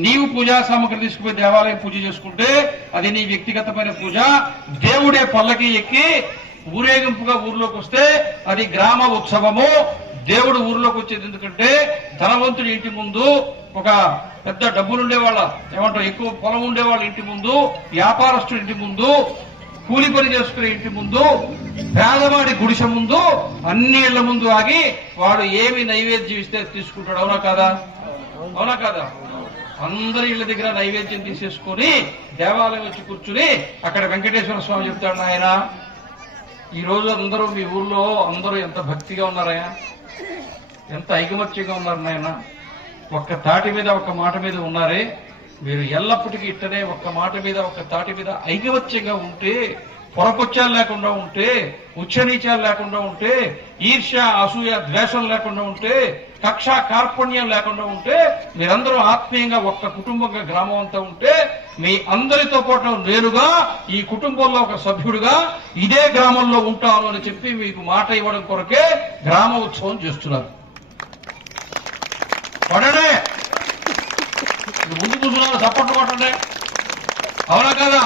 నీవు పూజా సామగ్రి తీసుకుపోయి దేవాలయం పూజ చేసుకుంటే అది నీ వ్యక్తిగతమైన పూజ. దేవుడే పల్లకి ఎక్కి ఊరేగింపుగా ఊర్లోకి వస్తే అది గ్రామ ఉత్సవము. దేవుడు ఊర్లోకి వచ్చేది ఎందుకంటే ధనవంతుడి ఇంటి ముందు, ఒక పెద్ద డబ్బులుండే వాళ్ళ ఏమంటారు ఎక్కువ పొలం ఉండేవాళ్ళ ఇంటి ముందు, వ్యాపారస్తుడి ఇంటి ముందు, కూలి పని చేసుకునే ఇంటి ముందు, పేదవాడి గుడిసె ముందు, అన్ని ఇళ్ల ముందు ఆగి వాడు ఏమి నైవేద్యం ఇస్తే తీసుకుంటాడు. అవునా కాదా? అవునా కాదా? అందరి ఇళ్ల దగ్గర నైవేద్యం తీసేసుకుని దేవాలయం వచ్చి కూర్చుని అక్కడ వెంకటేశ్వర స్వామి చెప్తాడు, నాయన ఈ రోజు అందరూ మీ ఊర్లో అందరూ ఎంత భక్తిగా ఉన్నారయ్యా, ఎంత ఐకమత్యంగా ఉన్నారు నాయన. ఒక్క తాటి మీద ఒక్క మాట మీద ఉన్నారే, మీరు ఎల్లప్పటికీ ఇట్టనే ఒక్క మాట మీద ఒక్క తాటి మీద ఐకమత్యంగా ఉంటే, పొరపొచ్చాలు లేకుండా ఉంటే, ఉచ్చనీచాలు లేకుండా ఉంటే, ఈర్ష్య అసూయ ద్వేషం లేకుండా ఉంటే, కక్ష కార్పణ్యం లేకుండా ఉంటే, మీరందరూ ఆత్మీయంగా ఒక్క కుటుంబంగా గ్రామం అంతా ఉంటే, మీ అందరితో పాటు నేనుగా ఈ కుటుంబంలో ఒక సభ్యుడిగా ఇదే గ్రామంలో ఉంటాను అని చెప్పి మీకు మాట ఇవ్వడం కొరకే గ్రామ ఉత్సవం చేస్తున్నారు. పడనే ముందు కూర్చున్నారు చప్పట్లు కొట్టండి. అవునా కదా?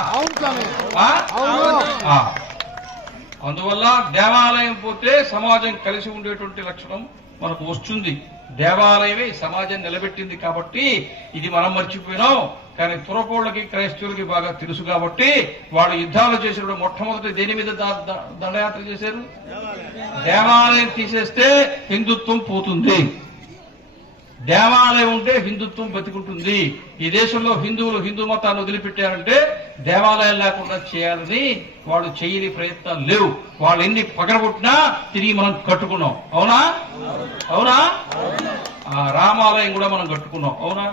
అందువల్ల దేవాలయం పోతే సమాజం కలిసి ఉండేటువంటి లక్షణం మనకు వస్తుంది. దేవాలయమే సమాజం నిలబెట్టింది కాబట్టి ఇది మనం మర్చిపోయినాం. కానీ తురకోళ్ళకి క్రైస్తవులకి బాగా తెలుసు కాబట్టి వాళ్ళు యుద్ధాలు చేసినప్పుడు మొట్టమొదటి దేని మీద దండయాత్ర చేశారు? దేవాలయం తీసేస్తే హిందుత్వం పోతుంది, దేవాలయం ఉంటే హిందుత్వం బతికుంటుంది. ఈ దేశంలో హిందువులు హిందూ మతాన్ని వదిలిపెట్టారంటే దేవాలయం లేకుండా చేయాలని వాళ్ళు చేయని ప్రయత్నాలు లేవు. వాళ్ళు ఎన్ని పగలగొట్టినా తిరిగి మనం కట్టుకున్నాం. అవునా? అవునా? ఆ రామాలయం కూడా మనం కట్టుకున్నాం. అవునా?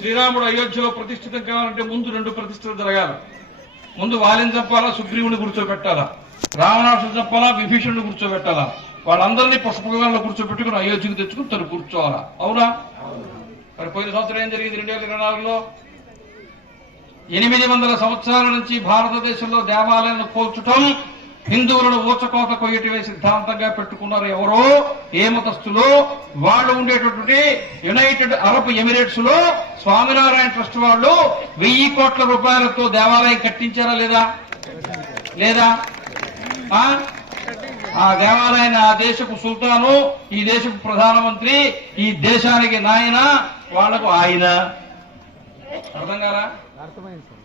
శ్రీరాముడు అయోధ్యలో ప్రతిష్ఠితం కావాలంటే ముందు 2 ప్రతిష్టలు జరగాలి. ముందు వాలిని చంపాలా, సుగ్రీవుని కూర్చోబెట్టాలా, రావణాసుని చంపాలా, విభీషణుని కూర్చోబెట్టాలా, వాళ్ళందరినీ పుష్పకంలో కూర్చోబెట్టుకుని అయోధ్యకు తెచ్చుకుని తను కూర్చోవాలా. అవునా? మరి పోయిన సంవత్సరం ఏం జరిగింది? 2024లో 800 సంవత్సరాల నుంచి భారతదేశంలో దేవాలయాలను కోల్చటం, హిందువులను ఊచకోత కొయ్యటమే సిద్ధాంతంగా పెట్టుకున్నారు. ఎవరో ఏ మతస్థులు వాళ్ళు ఉండేటటువంటి యునైటెడ్ అరబ్ ఎమిరేట్స్ లో స్వామినారాయణ ట్రస్ట్ వాళ్ళు 1000 కోట్ల రూపాయలతో దేవాలయం కట్టించారా లేదా? లేదా? ఆ దేవాలయాన్ని ఆ దేశపు సుల్తాను, ఈ దేశపు ప్రధానమంత్రి, ఈ దేశానికి నాయన, వాళ్లకు ఆయన. అర్థం కాదా?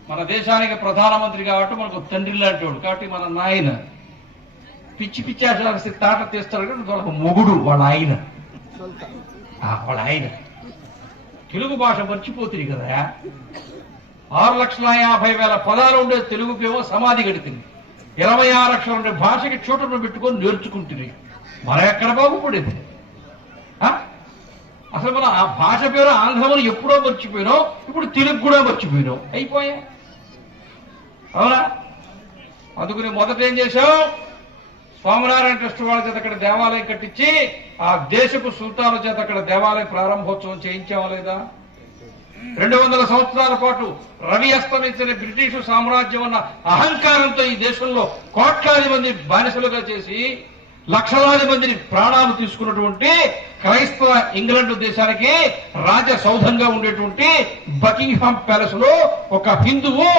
మన దేశానికి ప్రధానమంత్రి కాబట్టి మనకు తండ్రి లాంటి వాడు, కాబట్టి మన నాయన. పిచ్చి పిచ్చి ఆశ తాట తీస్తాడు కాబట్టి వాళ్ళకు మొగుడు, వాళ్ళ ఆయన. వాళ్ళ ఆయన తెలుగు భాష మర్చిపోతుంది కదా. 6,50,000 పదాలు ఉండే తెలుగుకేమో సమాధి గడిపింది. 26 లక్షల ఉండే భాషకి చోటును పెట్టుకొని నేర్చుకుంటుంది. మనం ఎక్కడ బాగుపడేది? అసలు మనం ఆ భాష పేరు ఆంధ్రమని ఎప్పుడో మర్చిపోయినాం, ఇప్పుడు తెలుగు కూడా మర్చిపోయినాం. అయిపోయా. అవునా? అందుకని మొదట ఏం చేశాం? స్వామినారాయణ ట్రస్ట్ వాళ్ళ చేత అక్కడ దేవాలయం కట్టించి ఆ దేశపు సుల్తాను చేత అక్కడ దేవాలయ ప్రారంభోత్సవం చేయించావా లేదా? 200 సంవత్సరాల పాటు రవి అస్తమించిన బ్రిటిషు సామ్రాజ్యం అన్న అహంకారంతో ఈ దేశంలో కోట్లాది మంది బానిసలుగా చేసి లక్షలాది మందిని ప్రాణాలు తీసుకున్నటువంటి క్రైస్తవ ఇంగ్లాండ్ దేశానికి రాజ సౌధంగా ఉండేటువంటి బకింగ్హామ్ ప్యాలెస్ లో ఒక హిందువు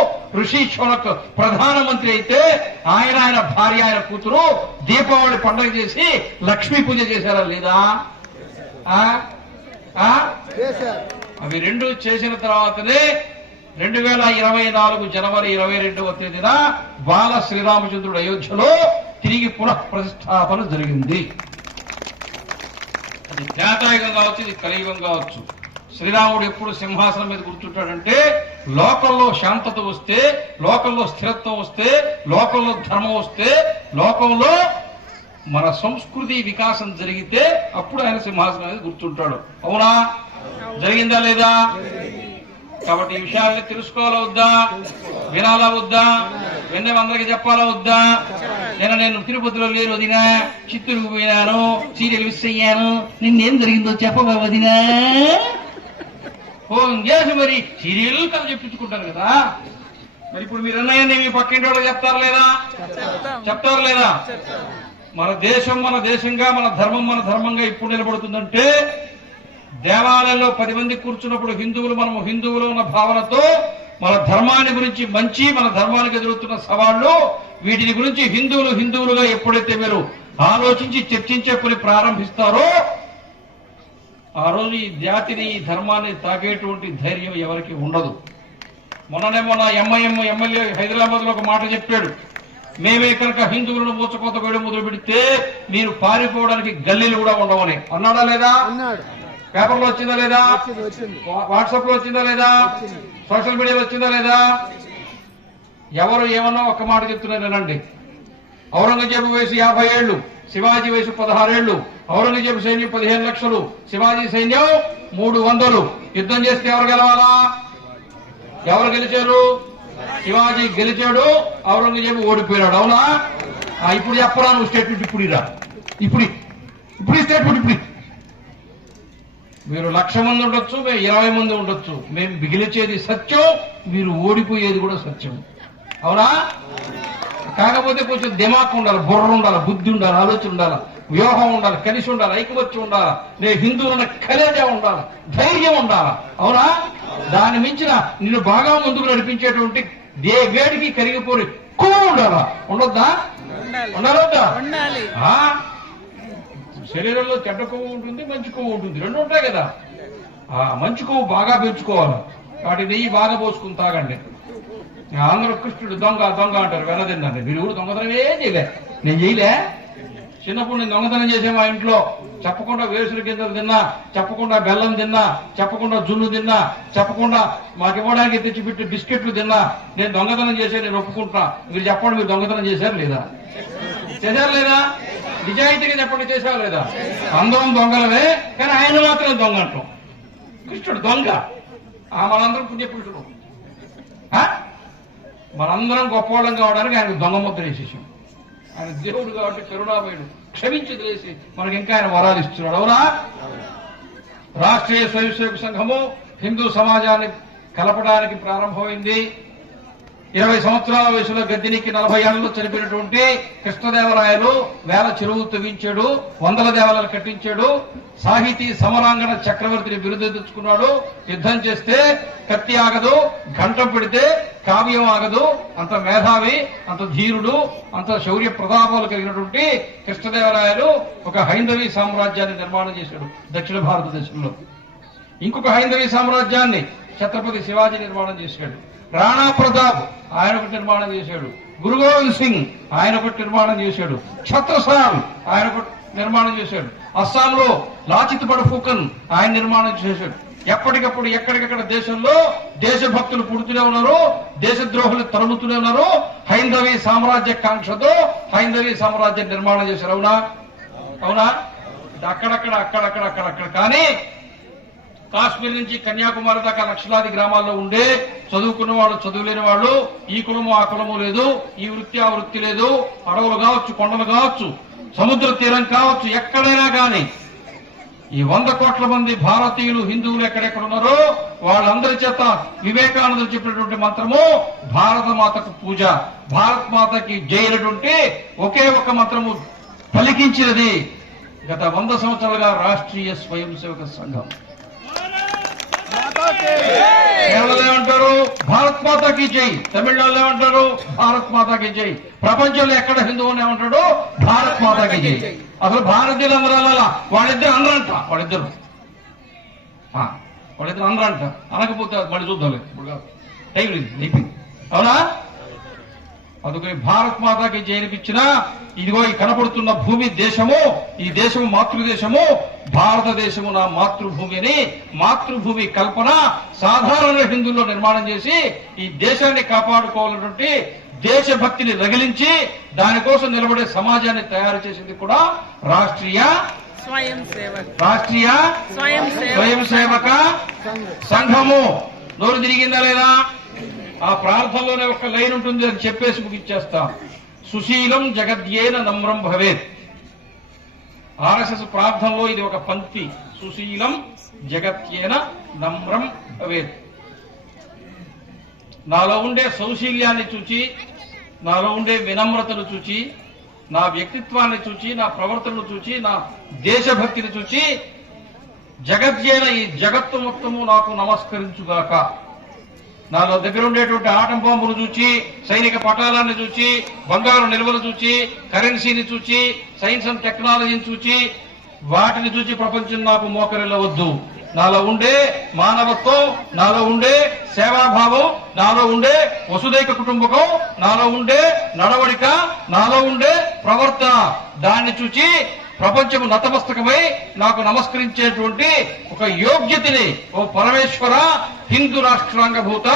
ఋషి షోనక్ ప్రధానమంత్రి అయితే ఆయన భార్య, ఆయన కూతురు దీపావళి పండుగ చేసి లక్ష్మీ పూజ చేశారా లేదా? అవి 2 చేసిన తర్వాతనే 2024 జనవరి 22వ తేదీన బాల శ్రీరామచంద్రుడు అయోధ్యలో తిరిగి పునః ప్రతిష్టాపన జరిగింది. అది త్రేతాయుగం కావచ్చు, ఇది కలియుగం కావచ్చు. శ్రీరాముడు ఎప్పుడు సింహాసనం మీద కూర్చుంటాడంటే లోకంలో శాంతత వస్తే, లోకంలో స్థిరత్వం వస్తే, లోకంలో ధర్మం వస్తే, లోకంలో మన సంస్కృతి వికాసం జరిగితే అప్పుడు ఆయన సింహాసనం మీద కూర్చుంటాడు. అవునా? జరిగిందా లేదా? కాబట్టి ఈ విషయాన్ని తెలుసుకోవాలా వద్దా? వినాలా వద్దా? విన్న అందరికి చెప్పాలా వద్దా? నేను తిరుపతిలో లేరు వదినా, చిత్తూరుకు పోయినాను, సీరియల్ మిస్ అయ్యాను, నిన్నేం జరిగిందో చెప్పవా వదినా? ఫోన్ చేసి మరి సీరియల్ కథ చెప్పించుకుంటారు కదా. మరి ఇప్పుడు మీరు అన్నయ్యని మీ పక్కింటి వాళ్ళకి చెప్తారు లేదా? చెప్తారు లేదా? మన దేశం మన దేశంగా, మన ధర్మం మన ధర్మంగా ఇప్పుడు నిలబడుతుందంటే దేవాలయంలో 10 మంది కూర్చున్నప్పుడు హిందువులు, మనము హిందువులు ఉన్న భావనతో మన ధర్మాన్ని గురించి మంచి, మన ధర్మానికి ఎదురుతున్న సవాళ్లు, వీటిని గురించి హిందువులుగా ఎప్పుడైతే మీరు ఆలోచించి చర్చించే పని ప్రారంభిస్తారో ఆ రోజు ఈ జాతిని, ఈ ధర్మాన్ని తాకేటువంటి ధైర్యం ఎవరికి ఉండదు. మొన్న ఎంఐఎం ఎమ్మెల్యే హైదరాబాద్ లో ఒక మాట చెప్పాడు. మేమే కనుక హిందువులను మూచకోత వేయడం మొదలు పెడితే మీరు పారిపోవడానికి గల్లీలు కూడా ఉండవని అన్నాడా లేదా? పేపర్లో వచ్చిందా లేదా? వాట్సాప్ లో వచ్చిందా లేదా? సోషల్ మీడియాలో వచ్చిందా లేదా? ఎవరు ఏమన్నా ఒక్క మాట చెప్తున్నారు వినండి. ఔరంగజేబు వయసు 50 ఏళ్లు, శివాజీ వయసు 16 ఏళ్లు. ఔరంగజేబు సైన్యం 15 లక్షలు, శివాజీ సైన్యం 300. యుద్ధం చేస్తే ఎవరు గెలవాలా? ఎవరు గెలిచారు? శివాజీ గెలిచాడు, ఔరంగజేబు ఓడిపోయాడు. అవునా? ఇప్పుడు చెప్పరా నువ్వు స్టేట్మెంట్? ఇప్పుడు స్టేట్మెంట్ ఇప్పుడు మీరు 1,00,000 మంది ఉండొచ్చు, మేము 20 మంది ఉండొచ్చు, మేము గెలిచేది సత్యం, మీరు ఓడిపోయేది కూడా సత్యం. అవునా? కాకపోతే కొంచెం దిమాక్ ఉండాలి, బుర్ర ఉండాలి, బుద్ధి ఉండాలి, ఆలోచన ఉండాలి, వ్యూహం ఉండాలి, కలిసి ఉండాలి, ఐకమత్యం ఉండాలి, నేను హిందువులన్న కలేజా ఉండాలి, ధైర్యం ఉండాలి. అవునా? దాని మించిన నిన్ను బాగా ముందుకు నడిపించేటువంటి వేడికి కరిగిపోయి కొవ్వు ఉండాలా? ఉండొద్దా? ఉండాలొద్దా? ఉండాలి. శరీరంలో చెడ్డ కొవ్వు ఉంటుంది, మంచి కొవ్వు ఉంటుంది, రెండు ఉంటాయి కదా. మంచి కొవ్వు బాగా పెంచుకోవాలి. వాటి నెయ్యి బాగా పోసుకుని తాగండి. అందరూ కృష్ణుడు దొంగ దొంగ అంటారు, వెనదిన్నాను. మీరు కూడా దొంగతనమే చేయలే, నేను చేయలే. చిన్నప్పుడు నేను దొంగతనం చేసే మా ఇంట్లో చెప్పకుండా వేసుల గింజలు తిన్నా, చెప్పకుండా బెల్లం తిన్నా, చెప్పకుండా జున్ను తిన్నా, చెప్పకుండా మాకు ఇవ్వడానికి తెచ్చిపెట్టి బిస్కెట్లు తిన్నా. నేను దొంగతనం చేసే, నేను ఒప్పుకుంటున్నా. మీరు చెప్పండి, మీరు దొంగతనం చేశారు లేదా? చేశారు లేదా? నిజాయితీగా చెప్పండి, చేశారు లేదా? అందరం దొంగలవే, కానీ ఆయన మాత్రం దొంగ అంటాం. కృష్ణుడు దొంగ. మనందరం పుణ్యపురుషుడు. మనందరం గొప్పవాళ్ళం కావడానికి ఆయన దొంగ ముద్ర వేసేసాం. ఆయన దేవుడు కాబట్టి కరుణామయుడు, క్షమించి తెలిసి మనకి ఇంకా ఆయన వరాలు ఇస్తున్నాడు. అవునా? రాష్ట్రీయ స్వయంసేవక సంఘము హిందూ సమాజాన్ని కలపడానికి ప్రారంభమైంది. 20 సంవత్సరాల వయసులో గద్దెనికి 40 ఏళ్లలో చనిపోయినటువంటి కృష్ణదేవరాయలు వేల చెరువులు తవ్వించాడు, వందల దేవాలయాలు కట్టించాడు, సాహితీ సమరాంగణ చక్రవర్తిని బిరుదు తెచ్చుకున్నాడు. యుద్ధం చేస్తే కత్తి ఆగదు, గంటం పెడితే కావ్యం ఆగదు. అంత మేధావి, అంత ధీరుడు, అంత శౌర్య ప్రతాపాలు కలిగినటువంటి కృష్ణదేవరాయలు ఒక హైందవీ సామ్రాజ్యాన్ని నిర్మాణం చేశాడు దక్షిణ భారతదేశంలో. ఇంకొక హైందవీ సామ్రాజ్యాన్ని ఛత్రపతి శివాజీ నిర్మాణం చేశాడు. రాణా ప్రతాప్ ఆయన ఒకటి నిర్మాణం చేశాడు. గురు గోవింద్ సింగ్ ఆయన ఒకటి నిర్మాణం చేశాడు. ఛత్రసాల్ ఆయన ఒకటి నిర్మాణం చేశాడు. అస్సాంలో లాచిత్ బడఫూకన్ ఆయన నిర్మాణం చేశాడు. ఎప్పటికప్పుడు ఎక్కడికక్కడ దేశంలో దేశభక్తులు పుడుతూనే ఉన్నారు, దేశద్రోహులు తరుముతూనే ఉన్నారు. హైందవీ సామ్రాజ్య కాంక్షతో హైందవీ సామ్రాజ్యం నిర్మాణం చేశారు. అవునా? అవునా? అక్కడక్కడ కానీ కాశ్మీర్ నుంచి కన్యాకుమారి దాకా లక్షలాది గ్రామాల్లో ఉండే చదువుకున్న వాళ్ళు, చదువులేని వాళ్ళు, ఈ కులము ఆ కులము లేదు, ఈ వృత్తి ఆ వృత్తి లేదు, అడవులు కావచ్చు, కొండలు కావచ్చు, సముద్ర తీరం కావచ్చు, ఎక్కడైనా కానీ ఈ 100 కోట్ల మంది భారతీయులు, హిందువులు ఎక్కడెక్కడ ఉన్నారో వాళ్ళందరి చేత వివేకానందుడు చెప్పినటువంటి మంత్రము భారత మాతకు పూజ, భారత్ మాతకి జై అనేటువంటి ఒకే ఒక్క మంత్రము పలికించినది గత 100 సంవత్సరాలుగా రాష్ట్రీయ స్వయం సేవక సంఘం. కేరళలో ఏమంటారు? భారత్ మాతాకి జై. తమిళనాడులో ఏమంటారు? భారత్ మాతాకి జై. ప్రపంచంలో ఎక్కడ హిందువుని ఏమంటాడు? భారత్ మాతాకి జై. అసలు భారతీయులు అందరూ అలా వాళ్ళిద్దరు అందరంట, వాళ్ళిద్దరు అందరంట. అనకపోతే మళ్ళీ చూద్దాం, ఇప్పుడు టైం లేదు, అయిపోయింది. అవునా? అందుకని భారత్ మాతాకి జై అనిపించిన ఇదిగో ఈ కనపడుతున్న భూమి దేశము, ఈ దేశము మాతృదేశము, భారతదేశము నా మాతృభూమి అని మాతృభూమి కల్పన సాధారణ హిందువుల్లో నిర్మాణం చేసి ఈ దేశాన్ని కాపాడుకోవాలన్నటువంటి దేశభక్తిని రగిలించి దానికోసం నిలబడే సమాజాన్ని తయారు చేసింది కూడా రాష్ట్రీయ స్వయం సేవక సంఘము. నోరు తిరిగిందా లేదా? ఆ ప్రార్థనలోనే ఒక లైన్ ఉంటుంది, అని చెప్పేసి ముగించేస్తాం. సుశీలం జగద్యేన నమ్రం భవేత్. ఆర్ఎస్ఎస్ ప్రార్థనలో ఇది ఒక పంక్తి. సుశీలం జగత్యేన నమ్రం భవేత్. నాలో ఉండే సౌశీల్యాన్ని చూచి, నాలో ఉండే వినమ్రతను చూచి, నా వ్యక్తిత్వాన్ని చూచి, నా ప్రవర్తనను చూచి, నా దేశభక్తిని చూచి జగద్యేన ఈ జగత్తు మొత్తము నాకు నమస్కరించుగాక. నాలో దగ్గర ఉండేటువంటి ఆటం బాంబును చూచి, సైనిక పటాలాన్ని చూచి, బంగారు నిల్వలు చూచి, కరెన్సీని చూచి, సైన్స్ అండ్ టెక్నాలజీని చూచి, వాటిని చూచి ప్రపంచం నాకు మోకరిల్లవద్దు. నాలో ఉండే మానవత్వం, నాలో ఉండే సేవాభావం, నాలో ఉండే వసుదైక కుటుంబకం, నాలో ఉండే నడవడిక, నాలో ఉండే ప్రవర్తన, దాన్ని చూచి ప్రపంచము నతమస్తకమై నాకు నమస్కరించేటువంటి ఒక యోగ్యతని, ఓ పరమేశ్వర హిందూ రాష్ట్రాంగభూత,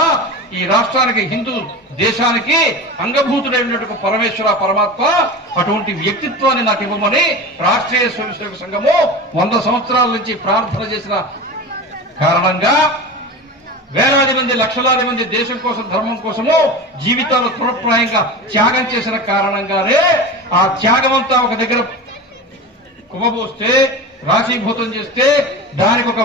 ఈ రాష్ట్రానికి హిందూ దేశానికి అంగభూతుడైనటువంటి పరమేశ్వర పరమాత్మ అటువంటి వ్యక్తిత్వాన్ని నాకు ఇవ్వమని రాష్ట్రీయ స్వయంసేవక సంఘము 100 సంవత్సరాల నుంచి ప్రార్థన చేసిన కారణంగా వేలాది మంది, లక్షలాది మంది దేశం కోసం, ధర్మం కోసము జీవితాలు తృణప్రాయంగా త్యాగం చేసిన కారణంగానే ఆ త్యాగమంతా ఒక దగ్గర కుమ్మబోస్తే, రాశీభూతం చేస్తే, దానికి ఒక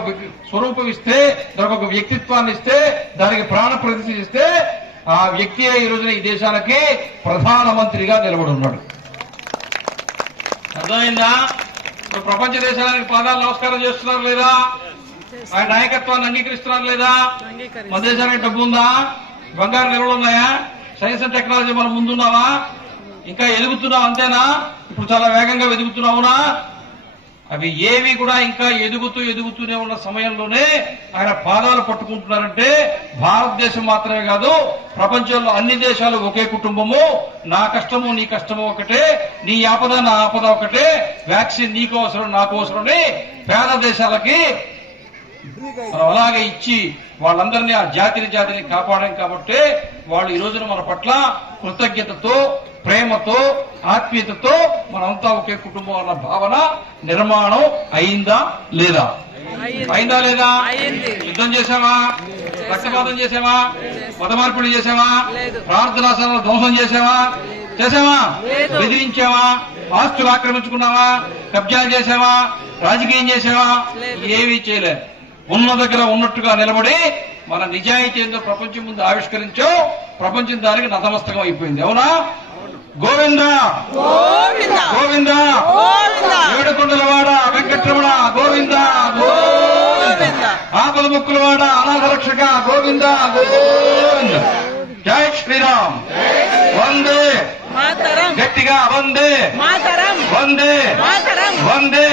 స్వరూపం ఇస్తే, దానికి ఒక వ్యక్తిత్వాన్ని ఇస్తే, దానికి ప్రాణ ప్రతిష్ఠ ఇస్తే ఆ వ్యక్తి ఈ రోజున ఈ దేశానికి ప్రధానమంత్రిగా నిలబడి ఉన్నాడు. అర్థమైందా? ప్రపంచ దేశానికి పాదాలు నమస్కారం చేస్తున్నారు లేదా? ఆయన నాయకత్వాన్ని అంగీకరిస్తున్నారు లేదా? అంగీకరిస్తాం. మన దేశానికి డబ్బు ఉందా? బంగారు నిల్వలు ఉన్నాయా? సైన్స్ అండ్ టెక్నాలజీ మనం ముందున్నావా? ఇంకా ఎదుగుతున్నావు అంతేనా? ఇప్పుడు చాలా వేగంగా ఎదుగుతున్నావునా? అవి ఏవి కూడా ఇంకా ఎదుగుతూనే ఉన్న సమయంలోనే ఆయన పాదాలు పట్టుకుంటున్నారంటే భారతదేశం మాత్రమే కాదు, ప్రపంచంలో అన్ని దేశాలు ఒకే కుటుంబము. నా కష్టము నీ కష్టము ఒకటే, నీ ఆపద నా ఆపద ఒకటే, వ్యాక్సిన్ నీకు అవసరం నాకు అవసరమని పేద దేశాలకి మనం అలాగే ఇచ్చి వాళ్ళందరినీ ఆ జాతిని కాపాడాం. కాబట్టి వాళ్ళు ఈ రోజున మన పట్ల కృతజ్ఞతతో, ప్రేమతో, ఆత్మీయతతో మనంతా ఒకే కుటుంబం అన్న భావన నిర్మాణం అయిందా లేదా? అయిందా లేదా? యుద్ధం చేశామా? రక్తపాతం చేశామా? మత మార్పిడి చేశామా? ప్రార్థనాశాలను ధ్వంసం చేశామా? బెదిరించామా? ఆస్తులు ఆక్రమించుకున్నావా? కబ్జాలు చేశావా? రాజకీయం చేశావా? ఏమీ చేయలే. ఉన్న దగ్గర ఉన్నట్టుగా నిలబడి మన నిజాయితీ ఏందో ప్రపంచం ముందు ఆవిష్కరించాం. ప్రపంచం దానికి నతమస్తకం అయిపోయింది. అవునా? గోవింద గోవింద ఏడుకొండలవాడ వెంకటరమణ గోవింద గోవింద, ఆపద ముక్కులవాడ అనాథ రక్షక గోవింద గోవింద. జై శ్రీరామ్. వందే గట్టిగా వందే వందే వందే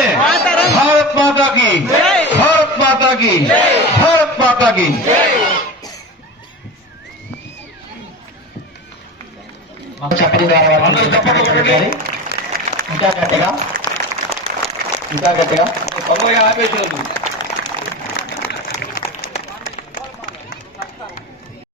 భారత్ మాతాకి, భారత్ మాతాకి, భారత్ మాతాకి. అందరూ చెప్పండి. ఇంకా గట్టిగా తొందరగా ఆపేసారు.